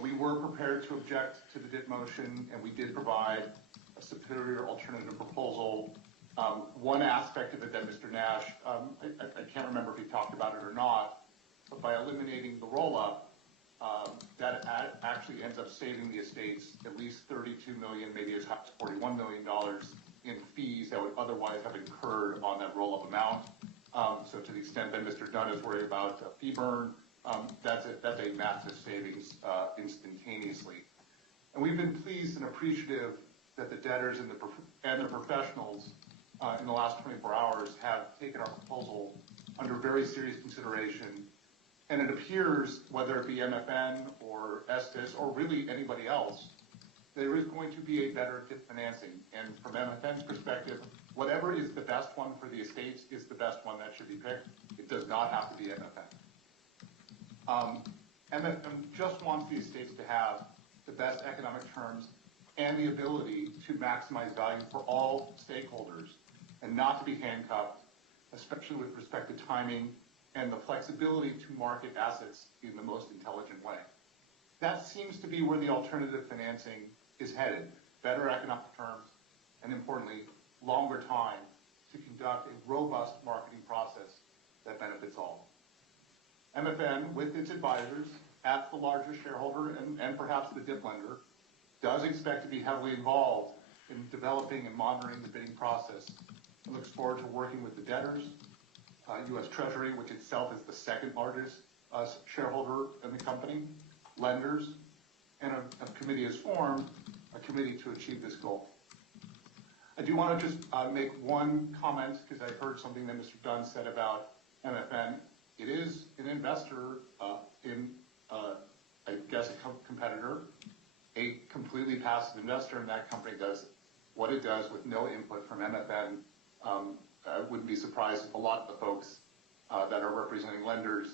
We were prepared to object to the DIP motion, and we did provide a superior alternative proposal. One aspect of it that Mr. Nash, I can't remember if he talked about it or not, but by eliminating the roll-up, that actually ends up saving the estates at least $32 million, maybe as high as $41 million in fees that would otherwise have incurred on that roll-up amount. So to the extent that Mr. Dunn is worried about fee burn, that's a massive savings instantaneously. And we've been pleased and appreciative that the debtors and the professionals in the last 24 hours have taken our proposal under very serious consideration. And it appears, whether it be MFN or Estes or really anybody else, there is going to be a better DIP financing. And from MFN's perspective, whatever is the best one for the estates is the best one that should be picked. It does not have to be MFN. MFN just wants the estates to have the best economic terms and the ability to maximize value for all stakeholders and not to be handcuffed, especially with respect to timing and the flexibility to market assets in the most intelligent way. That seems to be where the alternative financing is headed: better economic terms, and importantly, longer time to conduct a robust marketing process that benefits all. MFN, with its advisors, as the largest shareholder and perhaps the DIP lender, does expect to be heavily involved in developing and monitoring the bidding process and looks forward to working with the debtors, U.S. Treasury, which itself is the second largest shareholder in the company, lenders, and a committee is formed, a committee to achieve this goal. I do want to just make one comment because I heard something that Mr. Dunn said about MFN. It is an investor in, I guess, a competitor, a completely passive investor, and that company does what it does with no input from MFN. I wouldn't be surprised if a lot of the folks that are representing lenders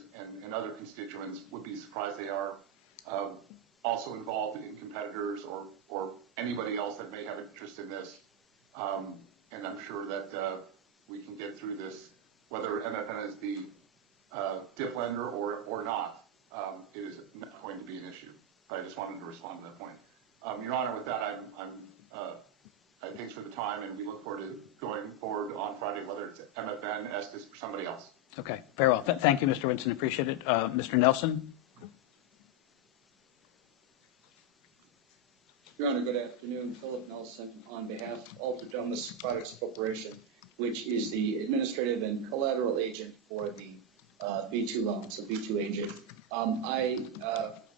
and other constituents would be surprised they are also involved in competitors or anybody else that may have interest in this. And I'm sure that we can get through this, whether MFN is the DIP lender or not. It is not going to be an issue. But I just wanted to respond to that point. Your Honor, with that, thanks for the time, and we look forward to going forward on Friday, whether it's MFN, Estes, or somebody else. Okay, very well. Thank you, Mr. Winston. Appreciate it. Mr. Nelson? Your Honor, good afternoon. Philip Nelson on behalf of Alter Domus Products Corporation, which is the administrative and collateral agent for the B2 loan, so B2 agent. I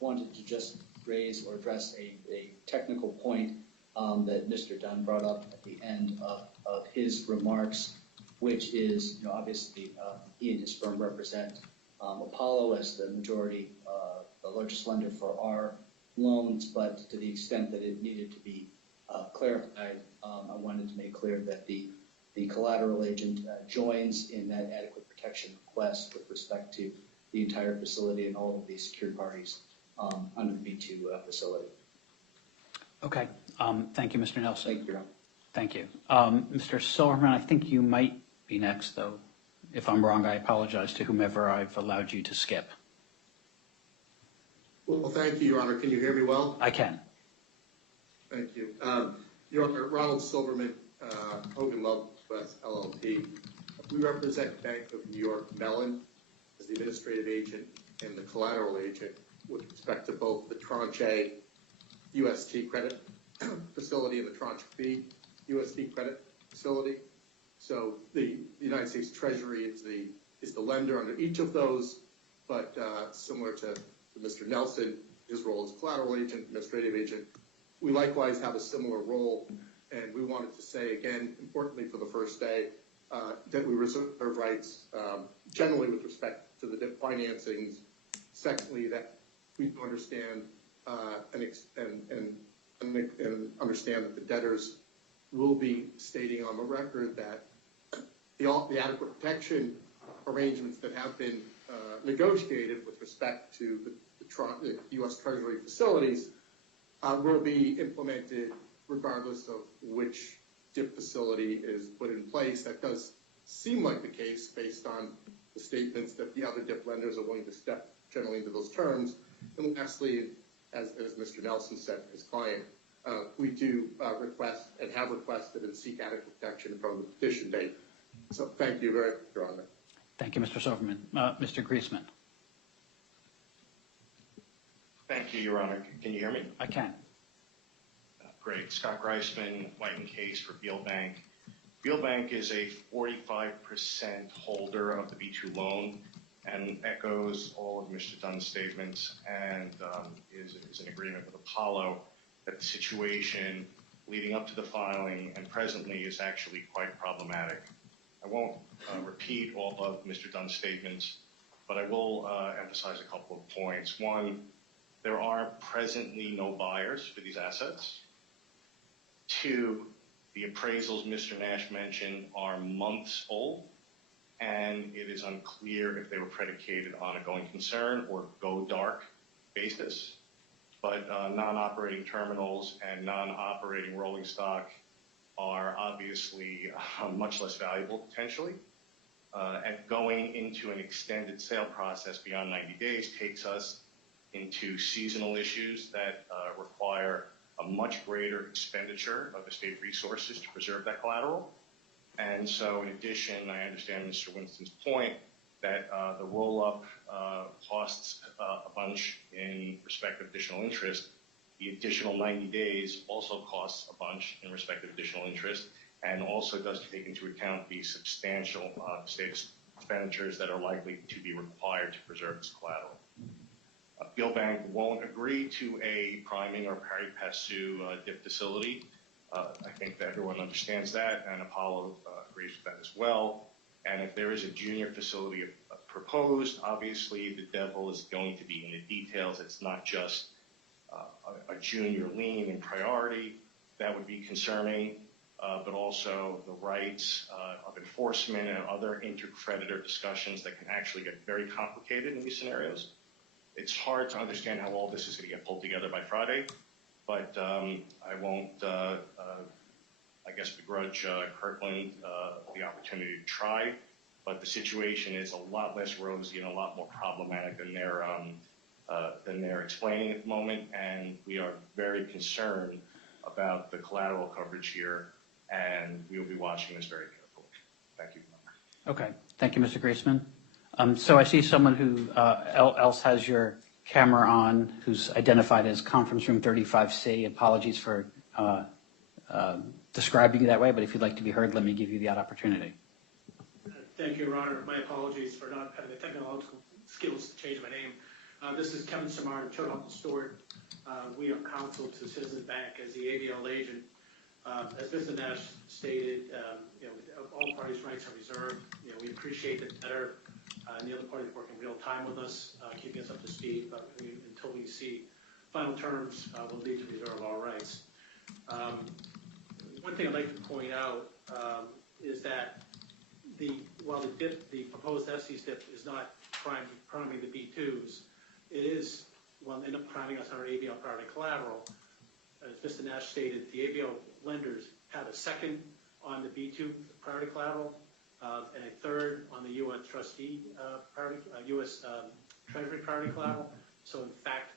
wanted to just raise or address a technical point that Mr. Dunn brought up at the end of his remarks, which is, obviously he and his firm represent Apollo as the majority, the largest lender for our loans, but to the extent that it needed to be clarified, I wanted to make clear that the collateral agent joins in that adequate protection request with respect to the entire facility and all of the secured parties under the B2 facility. Okay. Thank you, Mr. Nelson. Thank you, Your Honor. Thank you. Mr. Silverman, I think you might be next, though. If I'm wrong, I apologize to whomever I've allowed you to skip. Well, thank you, Your Honor. Can you hear me well? I can. Thank you. Your Honor, Ronald Silverman, Hogan Love West LLP. We represent Bank of New York Mellon as the administrative agent and the collateral agent with respect to both the Tranche A UST credit facility and the Tranche B UST credit facility. So the United States Treasury is the lender under each of those, but similar to Mr. Nelson, his role as collateral agent, administrative agent, we likewise have a similar role, and we wanted to say again, importantly for the first day, that we reserve rights generally with respect to the debt financings. Secondly, that we understand and understand that the debtors will be stating on the record that the adequate protection arrangements that have been negotiated with respect to the U.S. Treasury facilities will be implemented regardless of which DIP facility is put in place. That does seem like the case based on the statements that the other DIP lenders are willing to step generally into those terms. And lastly, as Mr. Nelson said, his client, we do request and have requested and seek adequate protection from the petition date. So thank you very much, Your Honor. Thank you, Mr. Silverman. Mr. Griesman. Thank you, Your Honor. Can you hear me? I can. Great. Scott Greisman, White and Case for Beal Bank. Beal Bank is a 45% holder of the B2 loan and echoes all of Mr. Dunn's statements and is in agreement with Apollo that the situation leading up to the filing and presently is actually quite problematic. I won't repeat all of Mr. Dunn's statements, but I will emphasize a couple of points. One, there are presently no buyers for these assets. Two, the appraisals Mr. Nash mentioned are months old, and it is unclear if they were predicated on a going concern or go dark basis. But non-operating terminals and non-operating rolling stock are obviously much less valuable potentially. And going into an extended sale process beyond 90 days takes us into seasonal issues that require a much greater expenditure of the state resources to preserve that collateral. And so in addition, I understand Mr. Winston's point that the roll-up costs a bunch in respect of additional interest. The additional 90 days also costs a bunch in respect of additional interest and also does take into account the substantial state expenditures that are likely to be required to preserve this collateral. Beal Bank won't agree to a priming or pari passu DIP facility. I think that everyone understands that, and Apollo agrees with that as well. And if there is a junior facility proposed, obviously the devil is going to be in the details. It's not just a junior lien in priority. That would be concerning, but also the rights of enforcement and other inter-creditor discussions that can actually get very complicated in these scenarios. It's hard to understand how all this is going to get pulled together by Friday, but I won't, I guess, begrudge Kirkland the opportunity to try, but the situation is a lot less rosy and a lot more problematic than they're explaining at the moment, and we are very concerned about the collateral coverage here, and we will be watching this very carefully. Thank you. Okay. Thank you, Mr. Griesman. So I see someone who else has your camera on, who's identified as conference room 35C. Apologies for describing you that way, but if you'd like to be heard, let me give you that opportunity. Thank you, Your Honor. My apologies for not having the technological skills to change my name. This is Kevin Samard of Choate Stewart. We are counsel to Citizens Bank as the ABL agent. As Mr. Nash stated, all parties' rights are reserved. We appreciate the debtor and the other parties working real time with us, keeping us up to speed. But until we see final terms, we'll need to reserve our rights. One thing I'd like to point out is that while the proposed Estes dip is not priming the B2s, it will end up priming us on our ABL priority collateral. As Mr. Nash stated, the ABL lenders have a second on the B2 priority collateral and a third on the U.S. trustee U.S. Treasury priority collateral. So in fact,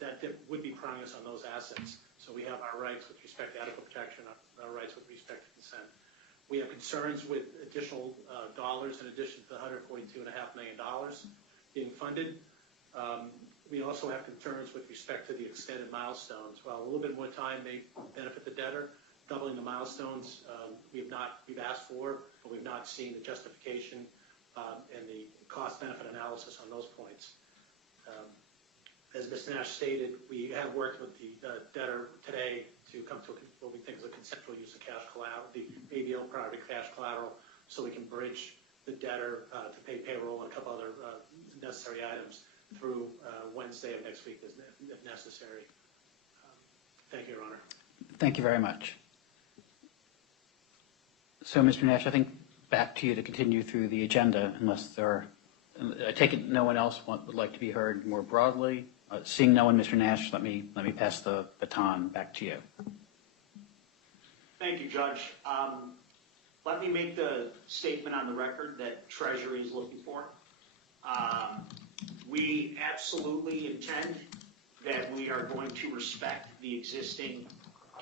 that dip would be priming us on those assets. So we have our rights with respect to adequate protection, our rights with respect to consent. We have concerns with additional dollars in addition to the $142.5 million being funded. We also have concerns with respect to the extended milestones. While a little bit more time may benefit the debtor, doubling the milestones we've asked for, but we've not seen the justification and the cost-benefit analysis on those points. As Mr. Nash stated, we have worked with the debtor today to come to what we think is a conceptual use of cash collateral, the ABL priority cash collateral, so we can bridge the debtor to pay payroll and a couple other necessary items through Wednesday of next week if necessary. Thank you, Your Honor. Thank you very much. So, Mr. Nash, I think back to you to continue through the agenda, unless I take it no one else would like to be heard more broadly. Seeing no one, Mr. Nash, let me pass the baton back to you. Thank you, Judge. Let me make the statement on the record that Treasury is looking for. We absolutely intend that we are going to respect the existing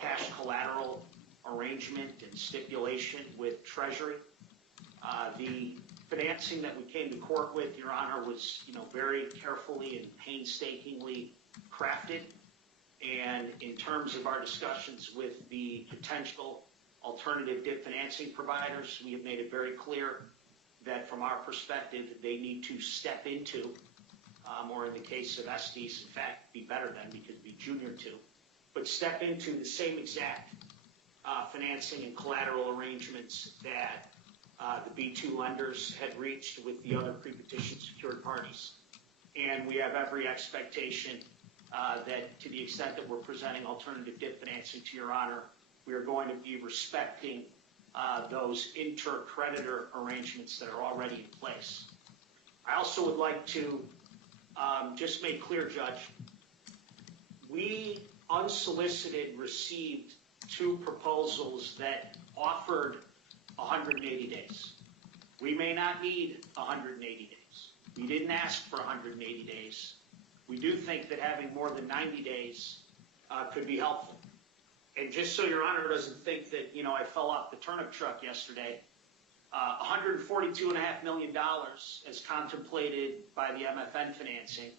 cash collateral arrangement and stipulation with Treasury. The financing that we came to court with, Your Honor, was very carefully and painstakingly crafted. And in terms of our discussions with the potential alternative debt financing providers, we have made it very clear that from our perspective, they need to step into, or in the case of Estes, in fact, be better than because be junior to, but step into the same exact financing and collateral arrangements that the B2 lenders had reached with the other pre-petition secured parties. And we have every expectation that to the extent that we're presenting alternative debt financing to Your Honor, we are going to be respecting those inter-creditor arrangements that are already in place. I also would like to just make clear, Judge, we unsolicited received 2 proposals that offered 180 days. We may not need 180 days. We didn't ask for 180 days. We do think that having more than 90 days could be helpful. And just so Your Honor doesn't think that, I fell off the turnip truck yesterday, $142.5 million as contemplated by the MFN financing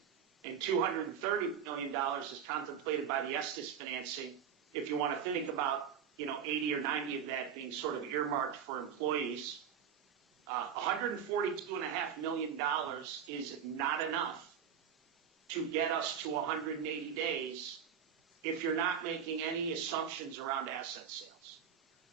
and $230 million as contemplated by the Estes financing, if you want to think about 80 or 90 of that being sort of earmarked for employees. $142.5 million is not enough to get us to 180 days if you're not making any assumptions around asset sales.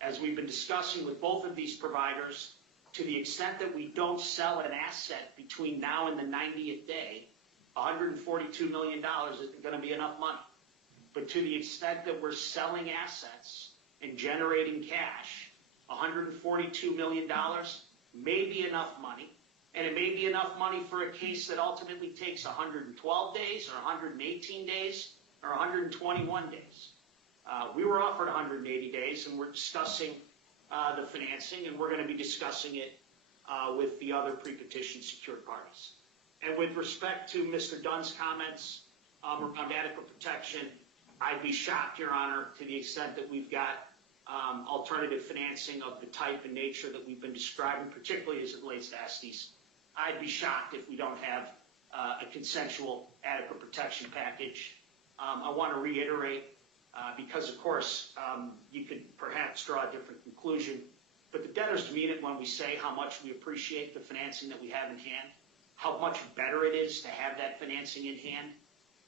As we've been discussing with both of these providers, to the extent that we don't sell an asset between now and the 90th day, $142 million isn't going to be enough money. But to the extent that we're selling assets and generating cash, $142 million may be enough money, and it may be enough money for a case that ultimately takes 112 days or 118 days or 121 days. We were offered 180 days, and we're discussing the financing, and we're going to be discussing it with the other pre-petition secured parties. And with respect to Mr. Dunn's comments around adequate protection, I'd be shocked, Your Honor, to the extent that we've got alternative financing of the type and nature that we've been describing, particularly as it relates to Estes. I'd be shocked if we don't have a consensual adequate protection package. I want to reiterate, because of course you could perhaps draw a different conclusion, but the debtors mean it when we say how much we appreciate the financing that we have in hand, how much better it is to have that financing in hand.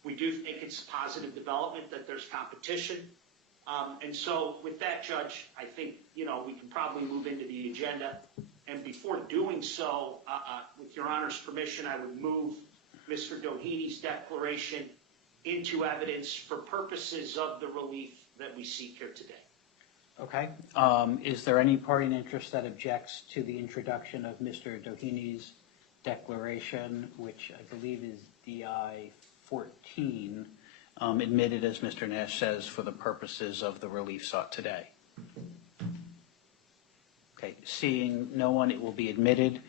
We do think it's a positive development that there's competition. And so with that, Judge, I think, we can probably move into the agenda. And before doing so, with Your Honor's permission, I would move Mr. Doheny declaration into evidence for purposes of the relief that we seek here today. Okay. Is there any party in interest that objects to the introduction of Mr. Doheny's declaration, which I believe is DI 14, admitted, as Mr. Nash says, for the purposes of the relief sought today? Okay. Seeing no one, it will be admitted.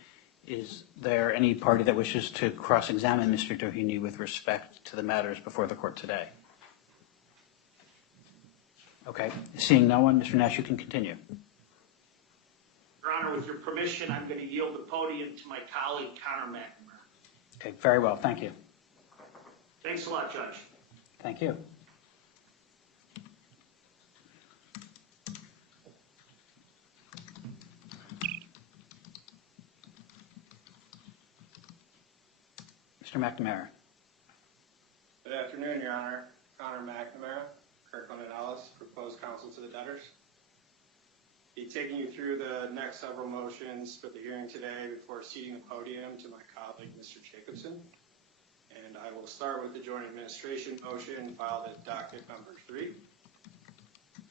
Is there any party that wishes to cross-examine Mr. Doheny with respect to the matters before the court today? Okay. Seeing no one, Mr. Nash, you can continue. Your Honor, with your permission, I'm going to yield the podium to my colleague, Connor McNamara. Okay. Very well. Thank you. Thanks a lot, Judge. Thank you. Mr. McNamara. Good afternoon, Your Honor. Connor McNamara, Kirkland & Ellis, proposed counsel to the debtors. Be taking you through the next several motions for the hearing today before ceding the podium to my colleague, Mr. Jacobson. And I will start with the joint administration motion filed at docket number 3.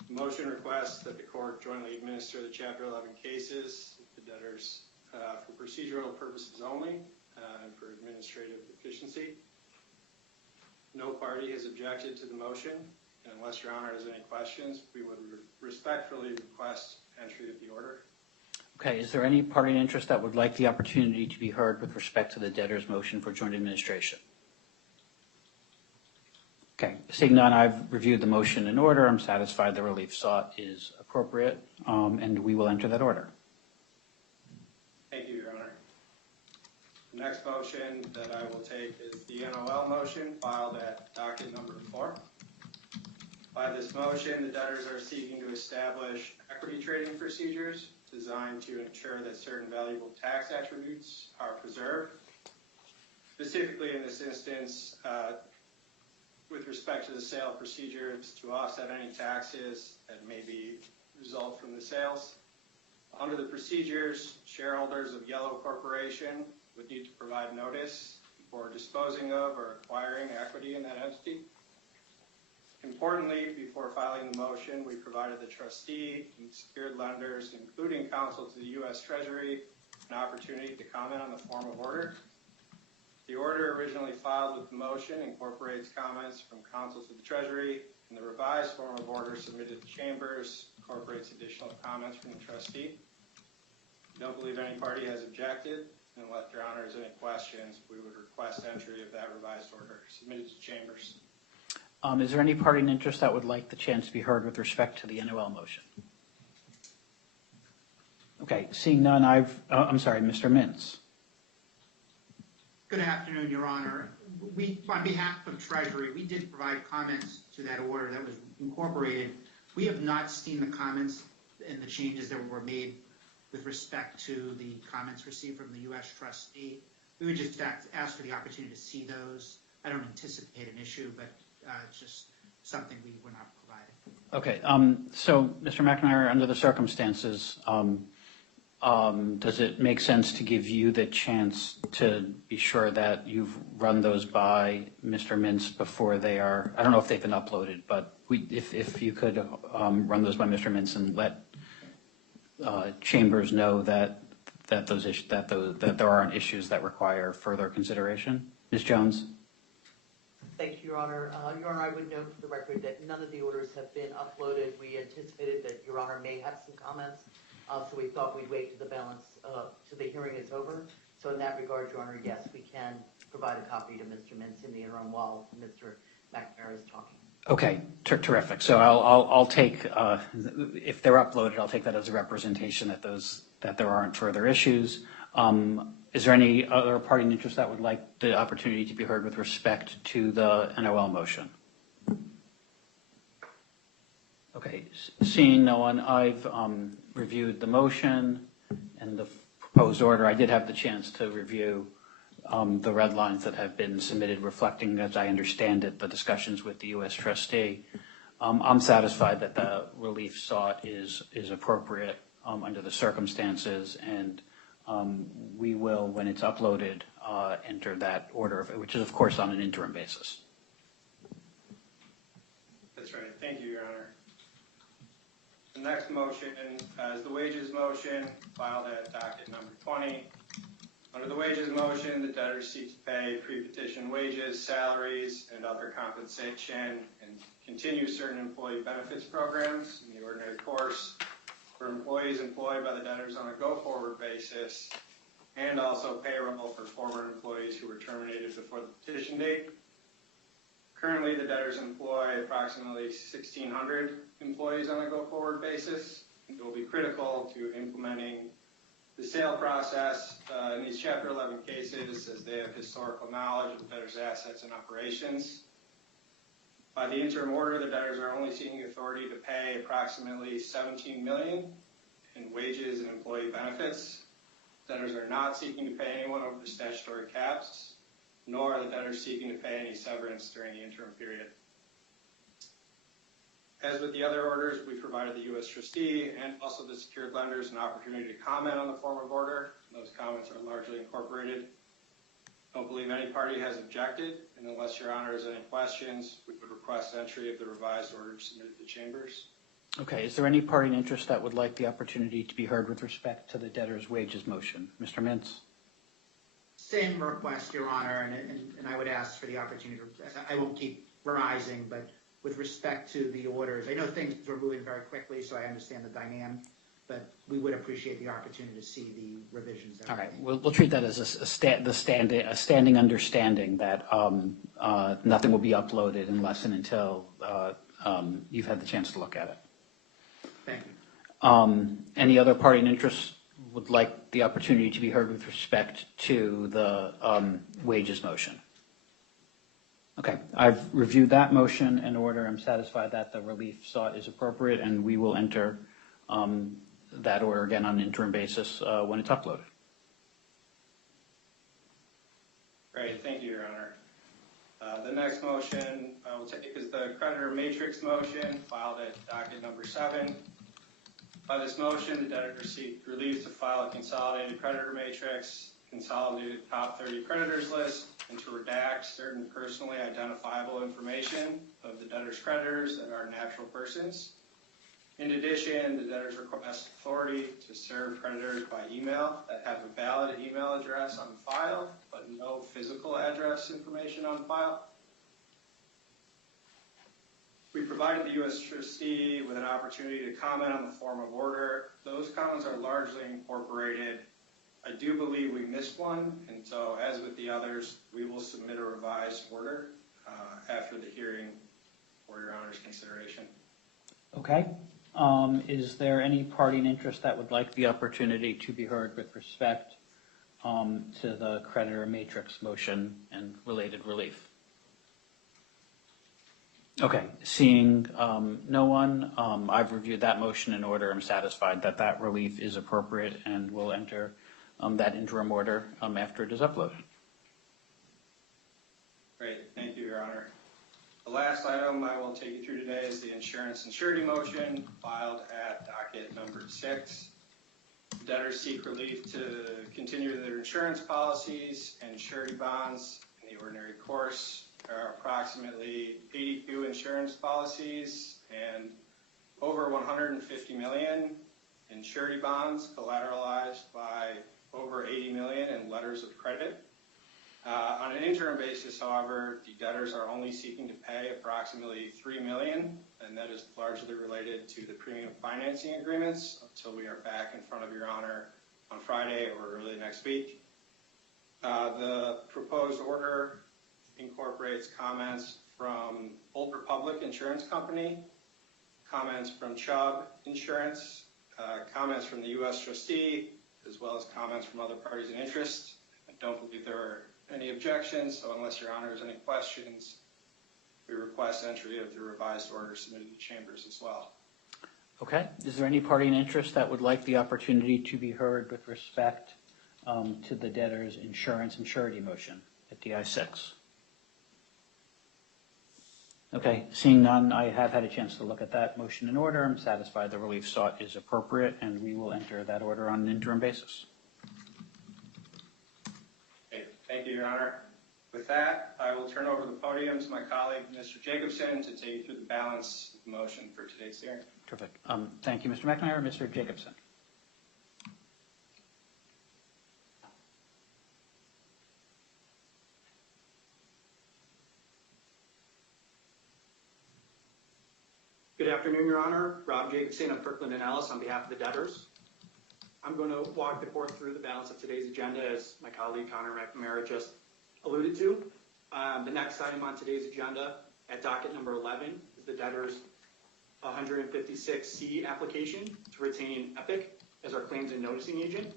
The motion requests that the court jointly administer the Chapter 11 cases, the debtors, for procedural purposes only, and for administrative efficiency. No party has objected to the motion, and unless Your Honor has any questions, we would respectfully request entry of the order. Okay, is there any party in interest that would like the opportunity to be heard with respect to the debtor's motion for joint administration? Okay, seeing none, I've reviewed the motion in order. I'm satisfied the relief sought is appropriate, and we will enter that order. Thank you, Your Honor. The next motion that I will take is the NOL motion filed at docket number 4. By this motion, the debtors are seeking to establish equity trading procedures designed to ensure that certain valuable tax attributes are preserved. Specifically in this instance, with respect to the sale procedures to offset any taxes that may result from the sales. Under the procedures, shareholders of Yellow Corporation would need to provide notice before disposing of or acquiring equity in that entity. Importantly, before filing the motion, we provided the trustee and secured lenders, including counsel to the U.S. Treasury, an opportunity to comment on the form of order. The order originally filed with the motion incorporates comments from counsel to the Treasury, and the revised form of order submitted to Chambers incorporates additional comments from the trustee. I don't believe any party has objected, and unless Your Honor has any questions, we would request entry of that revised order submitted to Chambers. Is there any party in interest that would like the chance to be heard with respect to the NOL motion? Okay, seeing none, I'm sorry, Mr. Mintz. Good afternoon, Your Honor. On behalf of Treasury, we did provide comments to that order that was incorporated. We have not seen the comments and the changes that were made with respect to the comments received from the U.S. trustee. We would just ask for the opportunity to see those. I don't anticipate an issue, but it's just something we were not providing. Okay, so Mr. McNamara, under the circumstances, does it make sense to give you the chance to be sure that you've run those by Mr. Mintz before they are, I don't know if they've been uploaded, but if you could run those by Mr. Mintz and let Chambers know that there aren't issues that require further consideration. Ms. Jones? Thank you, Your Honor. Your Honor, I would note for the record that none of the orders have been uploaded. We anticipated that Your Honor may have some comments, so we thought we'd wait to the balance till the hearing is over. So in that regard, Your Honor, yes, we can provide a copy to Mr. Mintz in the interim while Mr. McNamara is talking. Okay, terrific. So I'll take, if they're uploaded, I'll take that as a representation that there aren't further issues. Is there any other party in interest that would like the opportunity to be heard with respect to the NOL motion? Okay, seeing no one, I've reviewed the motion and the proposed order. I did have the chance to review the red lines that have been submitted reflecting, as I understand it, the discussions with the U.S. trustee. I'm satisfied that the relief sought is appropriate under the circumstances, and we will, when it's uploaded, enter that order, which is, of course, on an interim basis. That's right. Thank you, Your Honor. The next motion is the wages motion filed at docket number 20. Under the wages motion, the debtor seeks to pay pre-petition wages, salaries, and other compensation and continue certain employee benefits programs in the ordinary course for employees employed by the debtors on a go-forward basis, and also payroll for former employees who were terminated before the petition date. Currently, the debtors employ approximately 1,600 employees on a go-forward basis. It will be critical to implementing the sale process in these Chapter 11 cases, as they have historical knowledge of the debtors' assets and operations. By the interim order, the debtors are only seeking authority to pay approximately $17 million in wages and employee benefits. Debtors are not seeking to pay anyone over the statutory caps, nor are the debtors seeking to pay any severance during the interim period. As with the other orders, we provided the U.S. trustee and also the secured lenders an opportunity to comment on the form of order. Those comments are largely incorporated. I don't believe any party has objected, and unless Your Honor has any questions, we would request entry of the revised order submitted to chambers. Okay, is there any party in interest that would like the opportunity to be heard with respect to the debtor's wages motion? Mr. Mintz? Same request, Your Honor, and I would ask for the opportunity to, I won't keep rising, but with respect to the orders, I know things are moving very quickly, so I understand the dynamic, but we would appreciate the opportunity to see the revisions. All right, we'll treat that as a standing understanding that nothing will be uploaded unless and until you've had the chance to look at it. Thank you. Any other party in interest would like the opportunity to be heard with respect to the wages motion? Okay, I've reviewed that motion and order. I'm satisfied that the relief sought is appropriate, and we will enter that order again on an interim basis when it's uploaded. Great, thank you, Your Honor. The next motion I will take is the creditor matrix motion filed at docket number 7. By this motion, the debtor received relief to file a consolidated creditor matrix, consolidated top 30 creditors list, and to redact certain personally identifiable information of the debtor's creditors that are natural persons. In addition, the debtors request authority to serve creditors by email that have a valid email address on file, but no physical address information on file. We provided the U.S. trustee with an opportunity to comment on the form of order. Those comments are largely incorporated. I do believe we missed one, and so as with the others, we will submit a revised order after the hearing for Your Honor's consideration. Okay. Is there any party in interest that would like the opportunity to be heard with respect to the creditor matrix motion and related relief? Okay, seeing no one, I've reviewed that motion in order. I'm satisfied that that relief is appropriate, and will enter that interim order after it is uploaded. Great, thank you, Your Honor. The last item I will take you through today is the insurance and surety motion filed at docket number 6. The debtors seek relief to continue their insurance policies and surety bonds in the ordinary course. There are approximately 82 insurance policies and over $150 million in surety bonds collateralized by over $80 million in letters of credit. On an interim basis, however, the debtors are only seeking to pay approximately $3 million, and that is largely related to the premium financing agreements until we are back in front of Your Honor on Friday or early next week. The proposed order incorporates comments from Old Republic Insurance Company, comments from Chubb Insurance, comments from the U.S. trustee, as well as comments from other parties in interest. I don't believe there are any objections, so unless Your Honor has any questions, we request entry of the revised order submitted to chambers as well. Okay. Is there any party in interest that would like the opportunity to be heard with respect to the debtor's insurance and surety motion at DI 6? Okay. Seeing none, I have had a chance to look at that motion in order. I'm satisfied the relief sought is appropriate, and we will enter that order on an interim basis. Okay. Thank you, Your Honor. With that, I will turn over the podium to my colleague, Mr. Jacobson, to take you through the balance of the motion for today's hearing. Terrific. Thank you, Mr. McNamara. Mr. Jacobson. Good afternoon, Your Honor. Rob Jacobson of Kirkland & Ellis on behalf of the debtors. I'm going to walk the court through the balance of today's agenda, as my colleague Connor McNamara just alluded to. The next item on today's agenda at docket number 11 is the debtor's 156C application to retain Epic as our claims and noticing agent.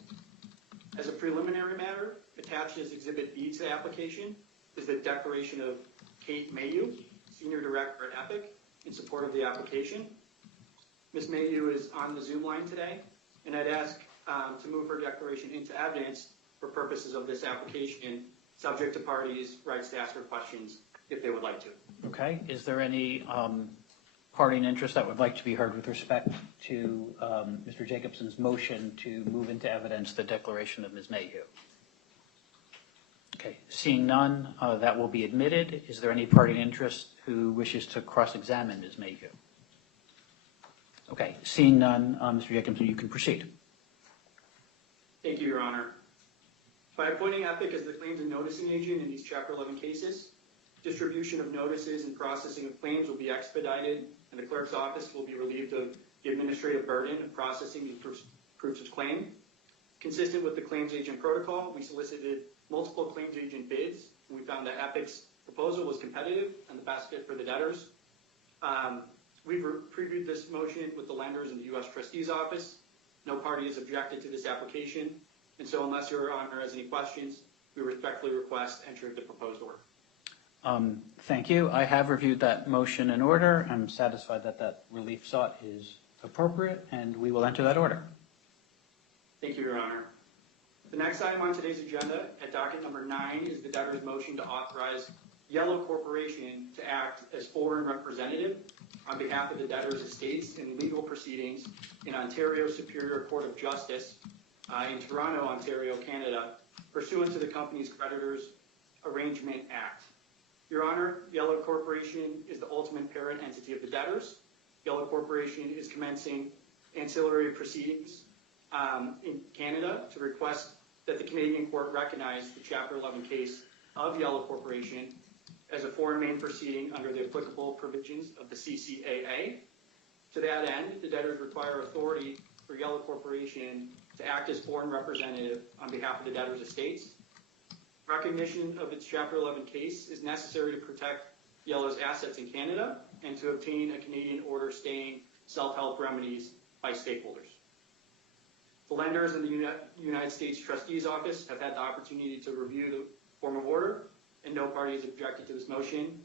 As a preliminary matter, attached as Exhibit B to the application is the declaration of Kate Mayu, Senior Director at Epic, in support of the application. Ms. Mayu is on the Zoom line today, and I'd ask to move her declaration into evidence for purposes of this application, subject to parties' rights to ask her questions if they would like to. Okay. Is there any party in interest that would like to be heard with respect to Mr. Jacobson's motion to move into evidence the declaration of Ms. Mayu? Okay. Seeing none, that will be admitted. Is there any party in interest who wishes to cross-examine Ms. Mayu? Okay. Seeing none, Mr. Jacobson, you can proceed. Thank you, Your Honor. By appointing Epic as the claims and noticing agent in these Chapter 11 cases, distribution of notices and processing of claims will be expedited, and the clerk's office will be relieved of the administrative burden of processing these proofs of claim. Consistent with the claims agent protocol, we solicited multiple claims agent bids, and we found that Epic's proposal was competitive and the best fit for the debtors. We've previewed this motion with the lenders and the U.S. Trustee's Office. No party has objected to this application, and so unless Your Honor has any questions, we respectfully request entry of the proposed order. Thank you. I have reviewed that motion in order. I'm satisfied that that relief sought is appropriate, and we will enter that order. Thank you, Your Honor. The next item on today's agenda at docket number 9 is the debtor's motion to authorize Yellow Corporation to act as foreign representative on behalf of the debtor's estates in legal proceedings in Ontario Superior Court of Justice in Toronto, Ontario, Canada, pursuant to the company's Creditors Arrangement Act. Your Honor, Yellow Corporation is the ultimate parent entity of the debtors. Yellow Corporation is commencing ancillary proceedings in Canada to request that the Canadian court recognize the Chapter 11 case of Yellow Corporation as a foreign main proceeding under the applicable provisions of the CCAA. To that end, the debtors require authority for Yellow Corporation to act as foreign representative on behalf of the debtors' estates. Recognition of its Chapter 11 case is necessary to protect Yellow's assets in Canada and to obtain a Canadian order staying self-help remedies by stakeholders. The lenders in the United States Trustee's Office have had the opportunity to review the form of order, and no party has objected to this motion.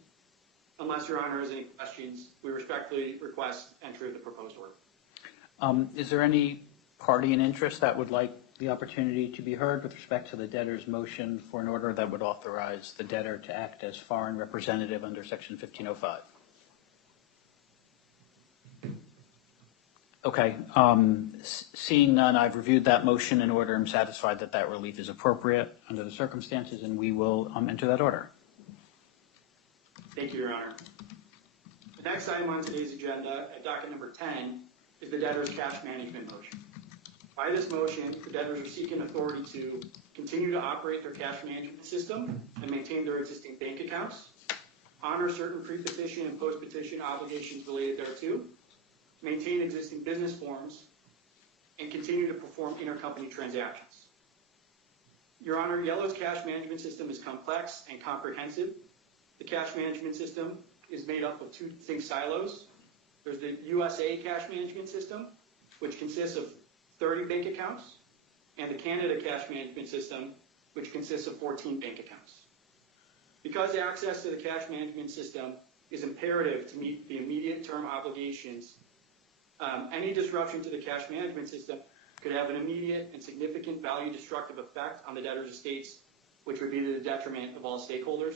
Unless Your Honor has any questions, we respectfully request entry of the proposed order. Is there any party in interest that would like the opportunity to be heard with respect to the debtor's motion for an order that would authorize the debtor to act as foreign representative under Section 1505? Okay. Seeing none, I've reviewed that motion in order. I'm satisfied that that relief is appropriate under the circumstances, and we will enter that order. Thank you, Your Honor. The next item on today's agenda at docket number 10 is the debtor's cash management motion. By this motion, the debtors are seeking authority to continue to operate their cash management system and maintain their existing bank accounts, honor certain pre-petition and post-petition obligations related thereto, maintain existing business forms, and continue to perform intercompany transactions. Your Honor, Yellow's cash management system is complex and comprehensive. The cash management system is made up of two distinct silos. There's the USA cash management system, which consists of 30 bank accounts, and the Canada Cash Management System, which consists of 14 bank accounts. Because access to the cash management system is imperative to meet the immediate term obligations, any disruption to the cash management system could have an immediate and significant value destructive effect on the debtor's estates, which would be to the detriment of all stakeholders.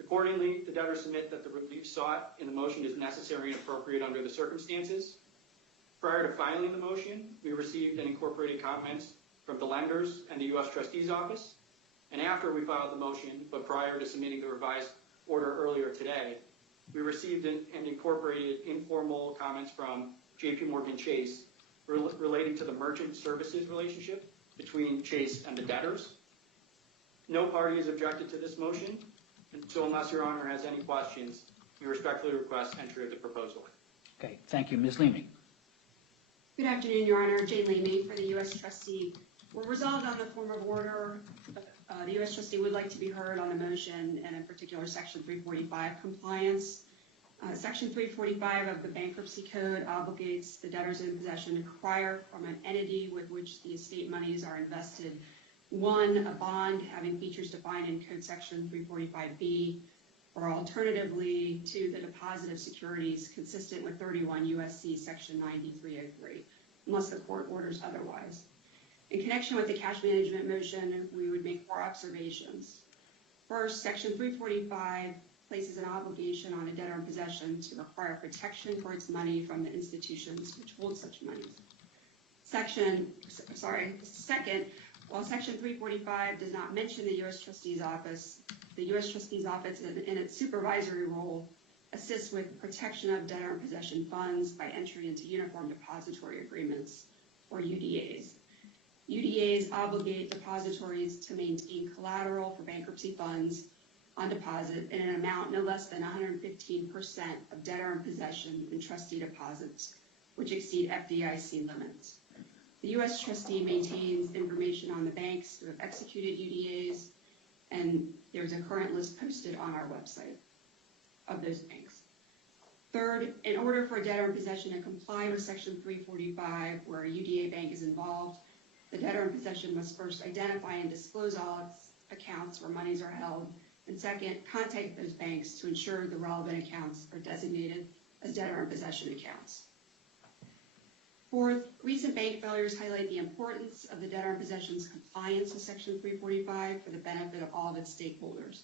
Accordingly, the debtors submit that the relief sought in the motion is necessary and appropriate under the circumstances. Prior to filing the motion, we received and incorporated comments from the lenders and the U.S. Trustee's Office. And after we filed the motion, but prior to submitting the revised order earlier today, we received and incorporated informal comments from JPMorgan Chase relating to the merchant services relationship between Chase and the debtors. No party has objected to this motion, and so unless Your Honor has any questions, we respectfully request entry of the proposal. Okay, thank you. Ms. Leamy. Good afternoon, Your Honor. Jane Leamy for the U.S. Trustee. We're resolved on the form of order. The U.S. Trustee would like to be heard on the motion, and in particular, Section 345 compliance. Section 345 of the Bankruptcy Code obligates the debtors in possession to acquire from an entity with which the estate monies are invested, one, a bond having features defined in Code Section 345B, or alternatively, two, the deposit of securities consistent with 31 U.S.C. Section 9303, unless the court orders otherwise. In connection with the cash management motion, we would make 4 observations. First, Section 345 places an obligation on a debtor in possession to require protection for its money from the institutions which hold such money. Second, while Section 345 does not mention the U.S. Trustee's Office, the U.S. Trustee's Office, in its supervisory role, assists with protection of debtor in possession funds by entry into uniform depository agreements, or UDAs. UDAs obligate depositories to maintain collateral for bankruptcy funds on deposit in an amount no less than 115% of debtor in possession and trustee deposits, which exceed FDIC limits. The U.S. Trustee maintains information on the banks who have executed UDAs, and there's a current list posted on our website of those banks. Third, in order for a debtor in possession to comply with Section 345, where a UDA bank is involved, the debtor in possession must first identify and disclose all its accounts where monies are held, and second, contact those banks to ensure the relevant accounts are designated as debtor in possession accounts. Fourth, recent bank failures highlight the importance of the debtor in possession's compliance with Section 345 for the benefit of all of its stakeholders.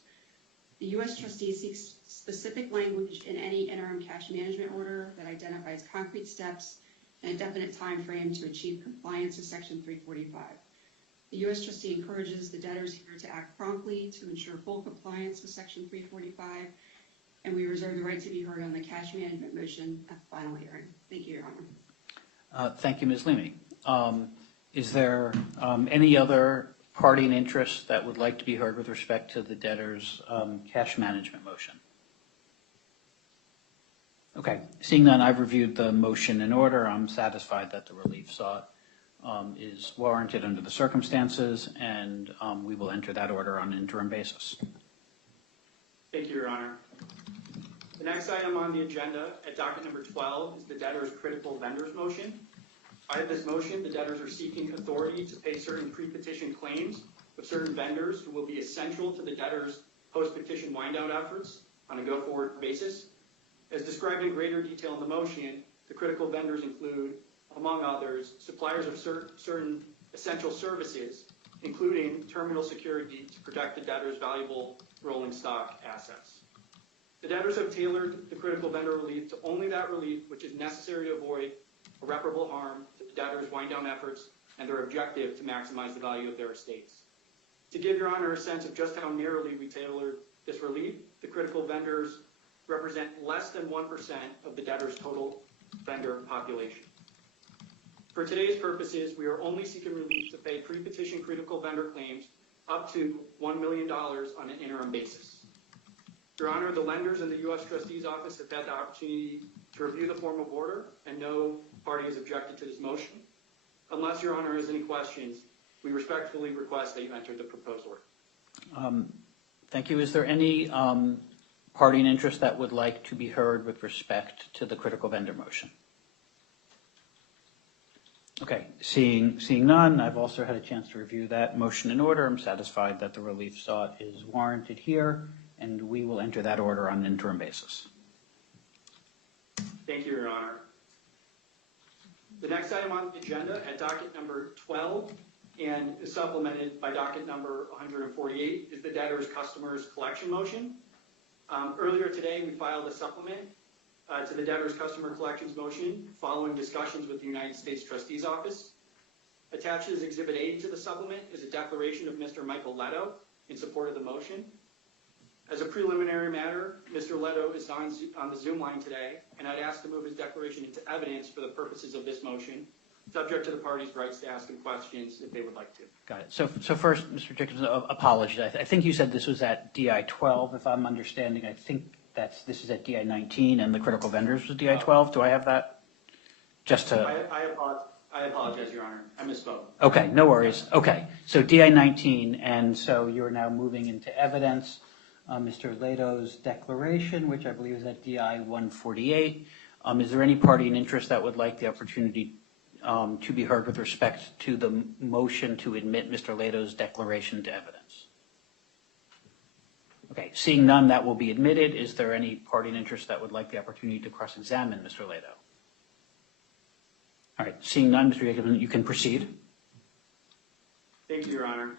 The U.S. Trustee seeks specific language in any interim cash management order that identifies concrete steps and a definite time frame to achieve compliance with Section 345. The U.S. Trustee encourages the debtors here to act promptly to ensure full compliance with Section 345, and we reserve the right to be heard on the cash management motion at the final hearing. Thank you, Your Honor. Thank you, Ms. Leamy. Is there any other party in interest that would like to be heard with respect to the debtor's cash management motion? Okay, seeing none, I've reviewed the motion in order. I'm satisfied that the relief sought is warranted under the circumstances, and we will enter that order on an interim basis. Thank you, Your Honor. The next item on the agenda at docket number 12 is the debtor's critical vendors motion. By this motion, the debtors are seeking authority to pay certain pre-petition claims of certain vendors who will be essential to the debtor's post-petition wind-down efforts on a go-forward basis. As described in greater detail in the motion, the critical vendors include, among others, suppliers of certain essential services, including terminal security to protect the debtor's valuable rolling stock assets. The debtors have tailored the critical vendor relief to only that relief which is necessary to avoid irreparable harm to the debtor's wind-down efforts and their objective to maximize the value of their estates. To give Your Honor a sense of just how narrowly we tailored this relief, the critical vendors represent less than 1% of the debtor's total vendor population. For today's purposes, we are only seeking relief to pay pre-petition critical vendor claims up to $1 million on an interim basis. Your Honor, the lenders and the U.S. Trustee's Office have had the opportunity to review the form of order, and no party has objected to this motion. Unless Your Honor has any questions, we respectfully request that you enter the proposed order. Thank you. Is there any party in interest that would like to be heard with respect to the critical vendor motion? Okay, seeing none, I've also had a chance to review that motion in order. I'm satisfied that the relief sought is warranted here, and we will enter that order on an interim basis. Thank you, Your Honor. The next item on the agenda at docket number 12 and is supplemented by docket number 148 is the debtor's customer's collection motion. Earlier today, we filed a supplement to the debtor's customer collections motion following discussions with the United States Trustee's Office. Attached as Exhibit A to the supplement is a declaration of Mr. Michael Leto in support of the motion. As a preliminary matter, Mr. Leto is on the Zoom line today, and I'd ask to move his declaration into evidence for the purposes of this motion, subject to the parties' rights to ask him questions if they would like to. Got it. So first, Mr. Jacobson, apologies. I think you said this was at DI 12, if I'm understanding. I think this is at DI 19, and the critical vendors was DI 12. Do I have that? Just to. I apologize, Your Honor. I misspoke. Okay, no worries. Okay, so DI 19, and so you're now moving into evidence. Mr. Leto's declaration, which I believe is at DI 148. Is there any party in interest that would like the opportunity to be heard with respect to the motion to admit Mr. Leto's declaration to evidence? Okay, seeing none, that will be admitted. Is there any party in interest that would like the opportunity to cross-examine Mr. Leto? All right, seeing none, Mr. Jacobson, you can proceed. Thank you, Your Honor.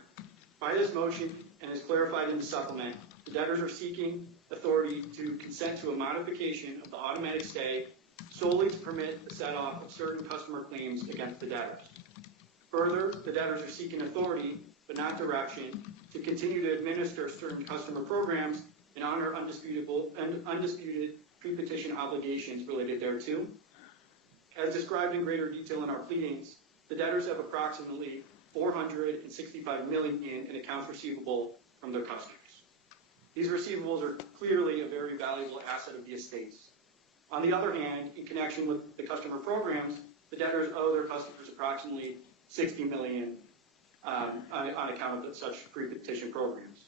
By this motion, and as clarified in the supplement, the debtors are seeking authority to consent to a modification of the automatic stay solely to permit the set-off of certain customer claims against the debtors. Further, the debtors are seeking authority, but not direction, to continue to administer certain customer programs and honor undisputed pre-petition obligations related thereto. As described in greater detail in our pleadings, the debtors have approximately $465 million in accounts receivable from their customers. These receivables are clearly a very valuable asset of the estates. On the other hand, in connection with the customer programs, the debtors owe their customers approximately $60 million on account of such pre-petition programs.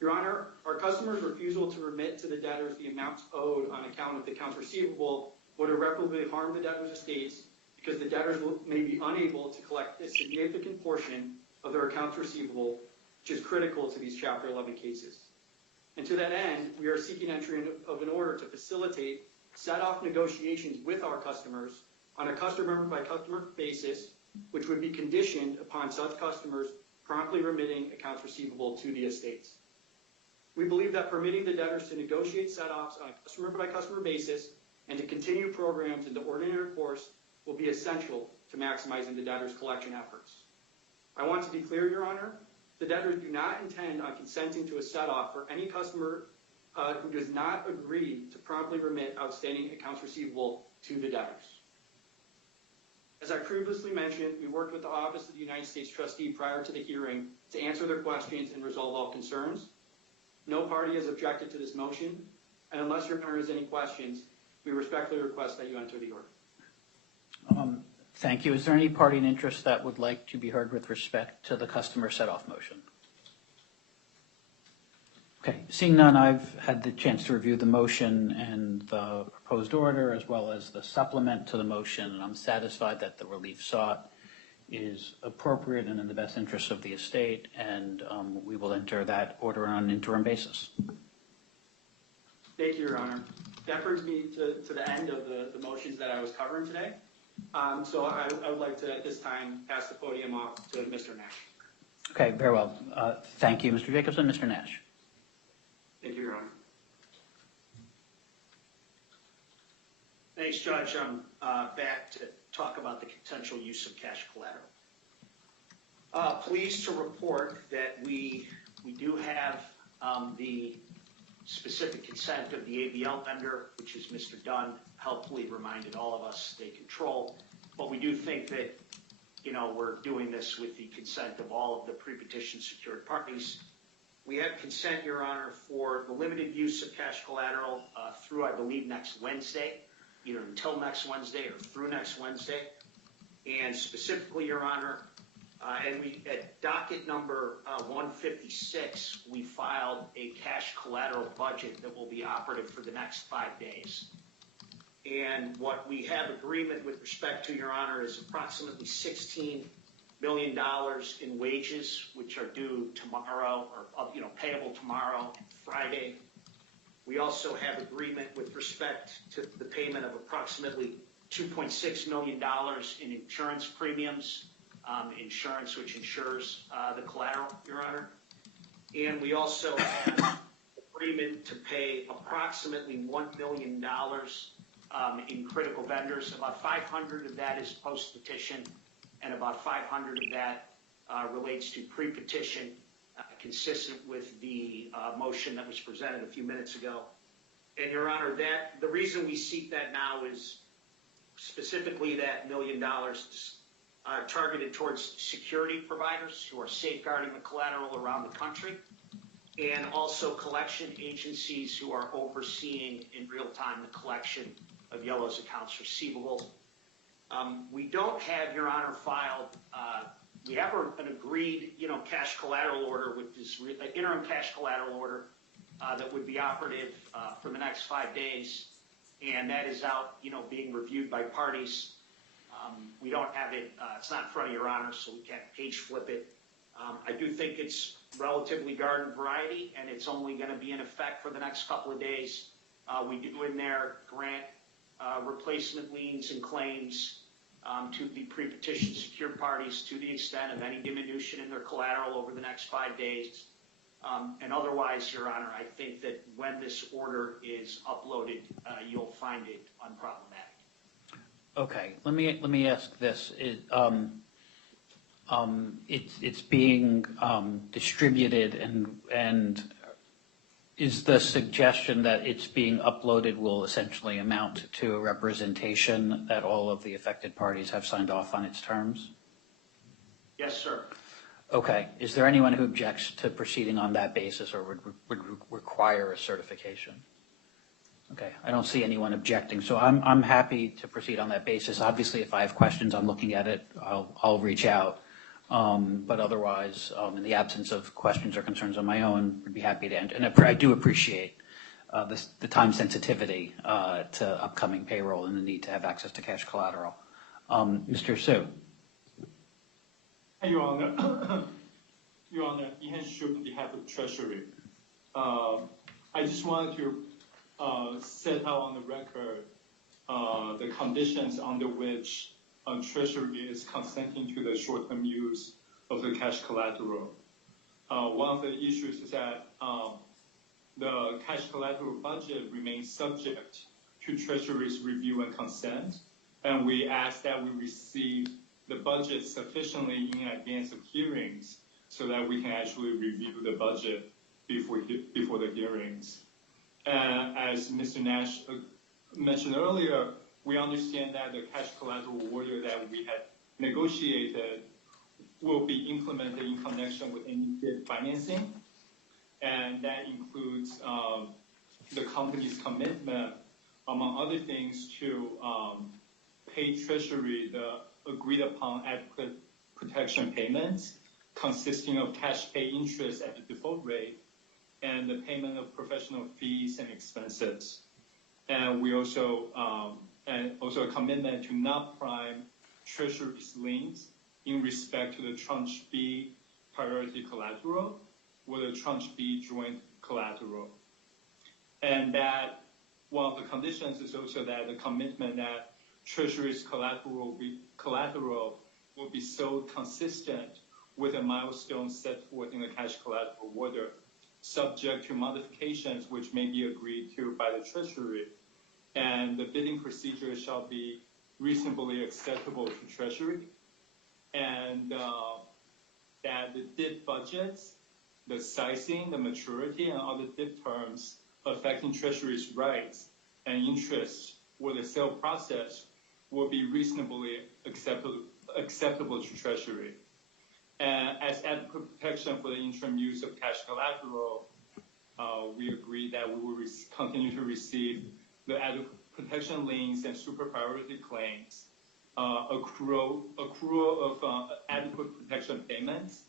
Your Honor, our customers' refusal to remit to the debtors the amounts owed on account of the accounts receivable would irreparably harm the debtors' estates because the debtors may be unable to collect a significant portion of their accounts receivable, which is critical to these Chapter 11 cases. And to that end, we are seeking entry of an order to facilitate set-off negotiations with our customers on a customer-by-customer basis, which would be conditioned upon such customers promptly remitting accounts receivable to the estates. We believe that permitting the debtors to negotiate set-offs on a customer-by-customer basis and to continue programs in the ordinary course will be essential to maximizing the debtors' collection efforts. I want to be clear, Your Honor, the debtors do not intend on consenting to a set-off for any customer who does not agree to promptly remit outstanding accounts receivable to the debtors. As I previously mentioned, we worked with the Office of the United States Trustee prior to the hearing to answer their questions and resolve all concerns. No party has objected to this motion, and unless Your Honor has any questions, we respectfully request that you enter the order. Thank you. Is there any party in interest that would like to be heard with respect to the customer set-off motion? Okay, seeing none, I've had the chance to review the motion and the proposed order as well as the supplement to the motion, and I'm satisfied that the relief sought is appropriate and in the best interest of the estate, and we will enter that order on an interim basis. Thank you, Your Honor. That brings me to the end of the motions that I was covering today. So I would like to, at this time, pass the podium off to Mr. Nash. Okay, very well. Thank you, Mr. Jacobson. Mr. Nash. Thank you, Your Honor. Thanks, Judge. I'm back to talk about the potential use of cash collateral. Pleased to report that we do have the specific consent of the ABL vendor, which is Mr. Dunn, helpfully reminded all of us they control. But we do think that, we're doing this with the consent of all of the pre-petition secured parties. We have consent, Your Honor, for the limited use of cash collateral through, I believe, next Wednesday, either until next Wednesday or through next Wednesday. And specifically, Your Honor, and we at docket number 156, we filed a cash collateral budget that will be operative for the next 5 days. And what we have agreement with respect to, Your Honor, is approximately $16 million in wages, which are due tomorrow or, payable tomorrow and Friday. We also have agreement with respect to the payment of approximately $2.6 million in insurance premiums, insurance which insures the collateral, Your Honor. And we also have agreement to pay approximately $1 million in critical vendors. About 500 of that is post-petition, and about 500 of that relates to pre-petition, consistent with the motion that was presented a few minutes ago. And, Your Honor, the reason we seek that now is specifically that $1 million targeted towards security providers who are safeguarding the collateral around the country, and also collection agencies who are overseeing in real time the collection of Yellow's accounts receivable. We don't have, Your Honor, filed, we have an agreed, cash collateral order, which is an interim cash collateral order that would be operative for the next 5 days. And that is out, being reviewed by parties. We don't have it, it's not in front of Your Honor, so we can't page flip it. I do think it's relatively garden variety, and it's only going to be in effect for the next couple of days. We do in there grant replacement liens and claims to the pre-petition secured parties to the extent of any diminution in their collateral over the next 5 days. And otherwise, Your Honor, I think that when this order is uploaded, you'll find it unproblematic. Okay, let me ask this. It's being distributed, and is the suggestion that it's being uploaded will essentially amount to a representation that all of the affected parties have signed off on its terms? Yes, sir. Okay. Is there anyone who objects to proceeding on that basis or would require a certification? Okay. I don't see anyone objecting, so I'm happy to proceed on that basis. Obviously, if I have questions, I'm looking at it, I'll reach out. But otherwise, in the absence of questions or concerns on my own, I'd be happy to end. And I do appreciate the time sensitivity to upcoming payroll and the need to have access to cash collateral. Mr. Su. Your Honor, Your Honor, Ihan Shu on behalf of Treasury. I just wanted to set out on the record the conditions under which Treasury is consenting to the short-term use of the cash collateral. One of the issues is that the cash collateral budget remains subject to Treasury's review and consent, and we ask that we receive the budget sufficiently in advance of hearings so that we can actually review the budget before the hearings. As Mr. Nash mentioned earlier, we understand that the cash collateral order that we had negotiated will be implemented in connection with any debt financing, and that includes the company's commitment, among other things, to pay Treasury the agreed upon adequate protection payments consisting of cash pay interest at the default rate and the payment of professional fees and expenses. And we also a commitment to not prime Treasury's liens in respect to the Tranche B priority collateral or the Tranche B joint collateral. And that one of the conditions is also that the commitment that Treasury's collateral will be sold consistent with a milestone set forth in the cash collateral order, subject to modifications which may be agreed to by the Treasury. And the bidding procedure shall be reasonably acceptable to Treasury. And that the DIP budgets, the sizing, the maturity, and other DIP terms affecting Treasury's rights and interests or the sale process will be reasonably acceptable to Treasury. And as adequate protection for the interim use of cash collateral, we agree that we will continue to receive the adequate protection liens and super priority claims, accrual of adequate protection payments,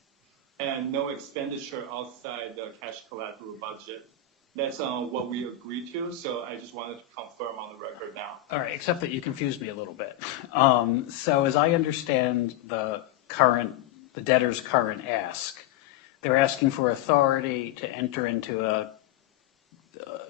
and no expenditure outside the cash collateral budget. That's what we agreed to, so I just wanted to confirm on the record now. All right, except that you confused me a little bit. So as I understand the debtor's current ask, they're asking for authority to enter into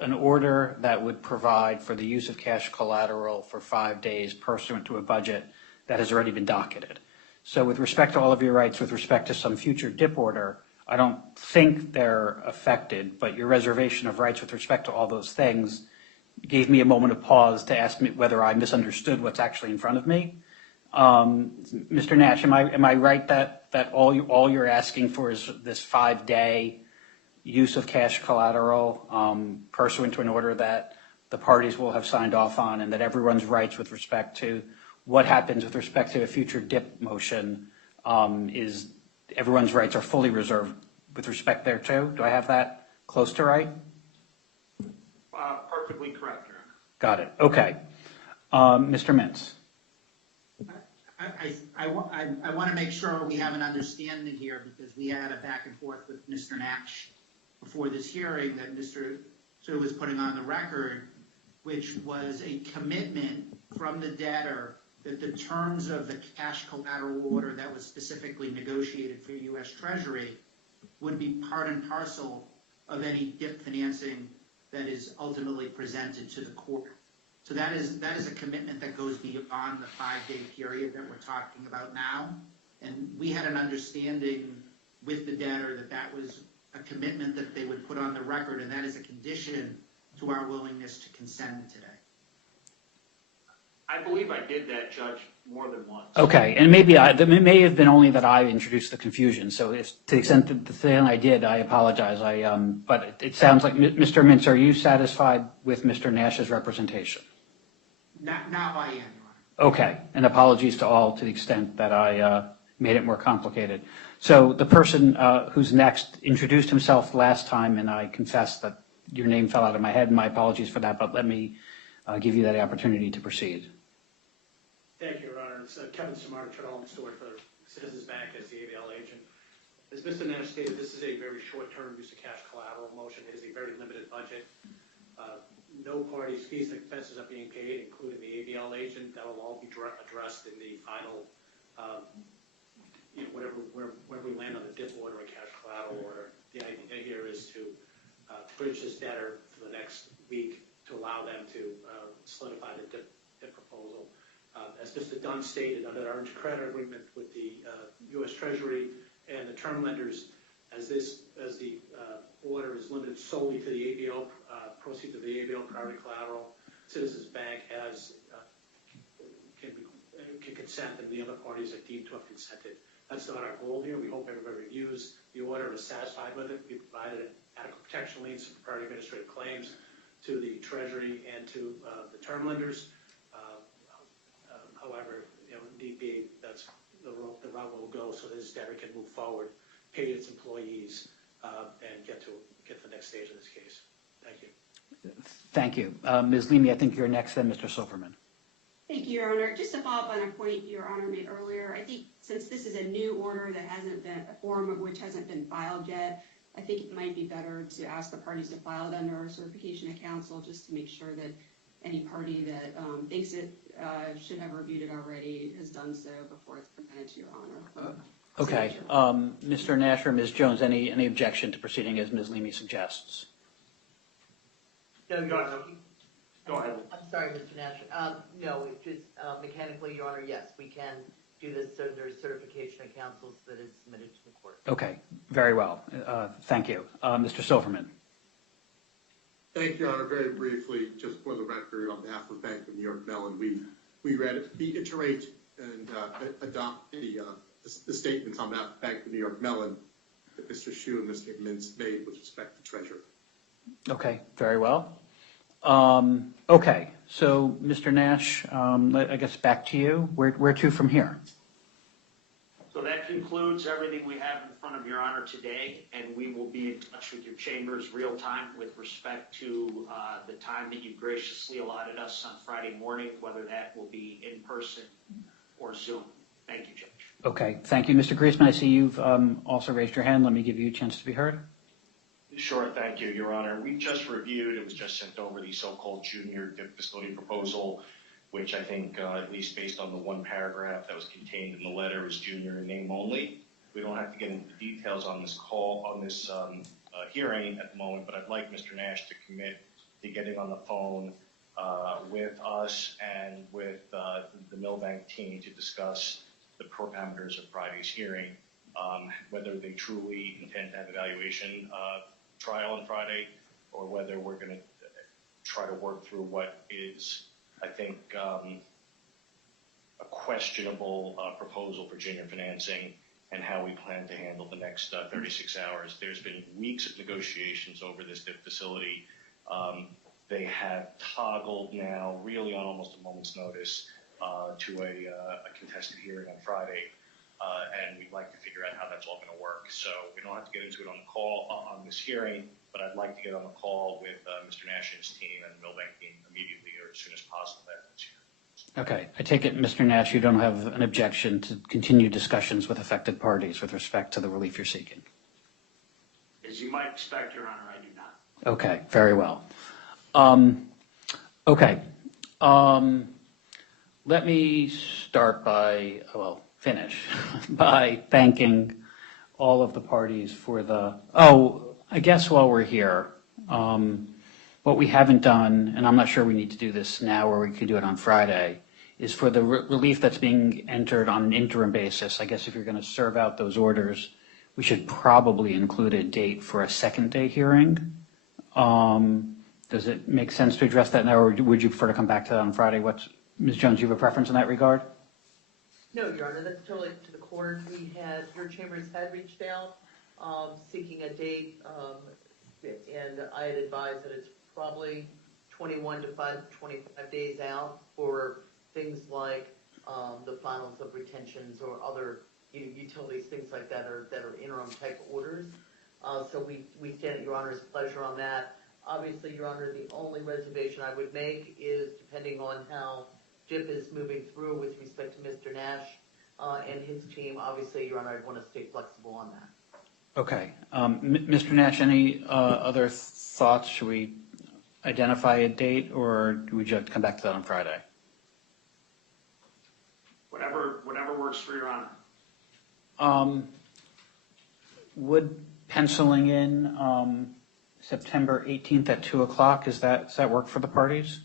an order that would provide for the use of cash collateral for 5 days pursuant to a budget that has already been docketed. So with respect to all of your rights, with respect to some future DIP order, I don't think they're affected, but your reservation of rights with respect to all those things gave me a moment of pause to ask me whether I misunderstood what's actually in front of me. Mr. Nash, am I right that all you're asking for is this 5-day use of cash collateral pursuant to an order that the parties will have signed off on, and that everyone's rights with respect to what happens with respect to a future DIP motion is everyone's rights are fully reserved with respect thereto? Do I have that close to right? Perfectly correct, Your Honor. Got it. Okay. Mr. Mintz. I want to make sure we have an understanding here, because we had a back and forth with Mr. Nash before this hearing that Mr. Sue was putting on the record, which was a commitment from the debtor that the terms of the cash collateral order that was specifically negotiated for U.S. Treasury would be part and parcel of any DIP financing that is ultimately presented to the court. So that is a commitment that goes beyond the 5-day period that we're talking about now. And we had an understanding with the debtor that that was a commitment that they would put on the record, and that is a condition to our willingness to consent today. I believe I did that, Judge, more than once. Okay, and maybe it may have been only that I introduced the confusion. So if, to the extent that the thing I did, I apologize. But it sounds like, Mr. Mintz, are you satisfied with Mr. Nash's representation? Now I am, Your Honor. Okay, and apologies to all to the extent that I made it more complicated. So the person who's next introduced himself last time, and I confess that your name fell out of my head, and my apologies for that, but let me give you that opportunity to proceed. Thank you, Your Honor. It's Kevin Samar, Treadwell and Stewart for Citizens Bank as the ABL agent. As Mr. Nash stated, this is a very short-term use of cash collateral motion. It is a very limited budget. No parties' fees and expenses are being paid, including the ABL agent. That will all be addressed in the final, where we land on the DIP order or cash collateral order. The idea here is to bridge this debtor for the next week to allow them to solidify the DIP proposal. As Mr. Dunn stated, under our credit agreement with the U.S. Treasury and the term lenders, as the order is limited solely to the ABL proceeds of the ABL priority collateral, Citizens Bank can consent, and the other parties are deemed to have consented. That's not our goal here. We hope everybody reviews the order and is satisfied with it. We provided adequate protection liens for priority administrative claims to the Treasury and to the term lenders. However, need be, that's the route we'll go so this debtor can move forward, pay its employees, and get to the next stage of this case. Thank you. Thank you. Ms. Leamy, I think you're next, then Mr. Silverman. Thank you, Your Honor. Just to follow up on a point Your Honor made earlier, I think since this is a new order that hasn't been, a form of which hasn't been filed yet, I think it might be better to ask the parties to file it under our certification of counsel, just to make sure that any party that thinks it should have reviewed it already has done so before it's presented to Your Honor. Okay. Mr. Nash or Ms. Jones, any objection to proceeding as Ms. Leamy suggests? No, Your Honor. Go ahead. I'm sorry, Mr. Nash. No, it just mechanically, Your Honor, yes, we can do this under certification of counsel that is submitted to the court. Okay, very well. Thank you. Mr. Silverman. Thank you, Your Honor. Very briefly, just for the record, on behalf of Bank of New York Mellon, we reiterate and adopt the statements on behalf of Bank of New York Mellon that Mr. Hsu and Mr. Mintz made with respect to Treasury. Okay, very well. Okay, so Mr. Nash, I guess back to you. Where to from here? So that concludes everything we have in front of Your Honor today, and we will be in touch with your chambers real time with respect to the time that you graciously allotted us on Friday morning, whether that will be in person or Zoom. Thank you, Judge. Okay, thank you. Mr. Griezmann, I see you've also raised your hand. Let me give you a chance to be heard. Sure, thank you, Your Honor. We just reviewed, it was just sent over, the so-called junior DIP facility proposal, which I think, at least based on the one paragraph that was contained in the letter, is junior in name only. We don't have to get into the details on this call, on this hearing at the moment, but I'd like Mr. Nash to commit to getting on the phone with us and with the Milbank team to discuss the parameters of Friday's hearing, whether they truly intend to have evaluation trial on Friday, or whether we're going to try to work through what is, I think, a questionable proposal for junior financing and how we plan to handle the next 36 hours. There's been weeks of negotiations over this DIP facility. They have toggled now, really on almost a moment's notice, to a contested hearing on Friday. And we'd like to figure out how that's all going to work. So we don't have to get into it on the call on this hearing, but I'd like to get on the call with Mr. Nash and his team and the Milbank team immediately or as soon as possible after this hearing. Okay. I take it, Mr. Nash, you don't have an objection to continue discussions with affected parties with respect to the relief you're seeking? As you might expect, Your Honor, I do not. Okay. Very well. Okay. Let me start by, finish by thanking all of the parties for I guess while we're here, what we haven't done, and I'm not sure we need to do this now or we could do it on Friday, is for the relief that's being entered on an interim basis. I guess if you're going to serve out those orders, we should probably include a date for a second day hearing. Does it make sense to address that now, or would you prefer to come back to that on Friday? Ms. Jones, do you have a preference in that regard? No, Your Honor, that's totally to the court. Your chambers had reached out seeking a date, and I had advised that it's probably 21 to 25 days out for things like the finals of retentions or other utilities, things like that are interim type orders. So we stand at Your Honor's pleasure on that. Obviously, Your Honor, the only reservation I would make is depending on how DIP is moving through with respect to Mr. Nash and his team. Obviously, Your Honor, I'd want to stay flexible on that. Okay. Mr. Nash, any other thoughts? Should we identify a date, or would you like to come back to that on Friday? Whatever works for Your Honor. Would penciling in September 18th at 2 o'clock, does that work for the parties?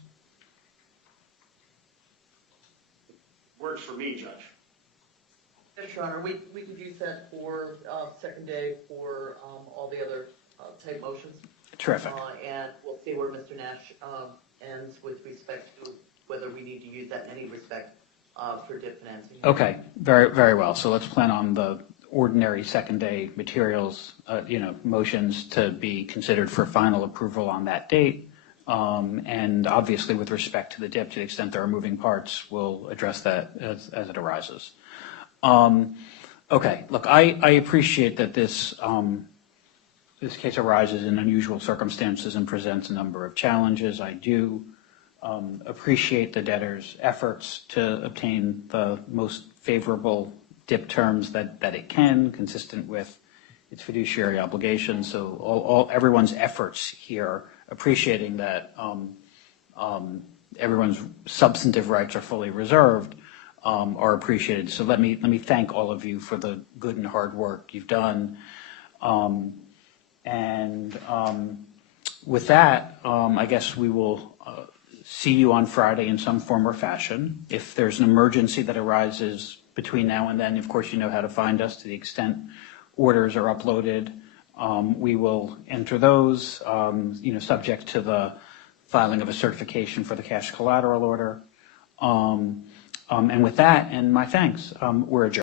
Works for me, Judge. Yes, Your Honor, we could use that for second day for all the other type motions. Terrific. And we'll see where Mr. Nash ends with respect to whether we need to use that in any respect for DIP financing. Okay, very, very well. So let's plan on the ordinary second day materials, motions to be considered for final approval on that date. And obviously with respect to the DIP, to the extent there are moving parts, we'll address that as it arises. Okay, look, I appreciate that this case arises in unusual circumstances and presents a number of challenges. I do appreciate the debtor's efforts to obtain the most favorable DIP terms that it can, consistent with its fiduciary obligations. So everyone's efforts here, appreciating that everyone's substantive rights are fully reserved, are appreciated. So let me thank all of you for the good and hard work you've done. With that, I guess we will see you on Friday in some form or fashion. If there's an emergency that arises between now and then, of course, you know how to find us. To the extent orders are uploaded, we will enter those, subject to the filing of a certification for the cash collateral order. And with that, and my thanks, we're adjourned.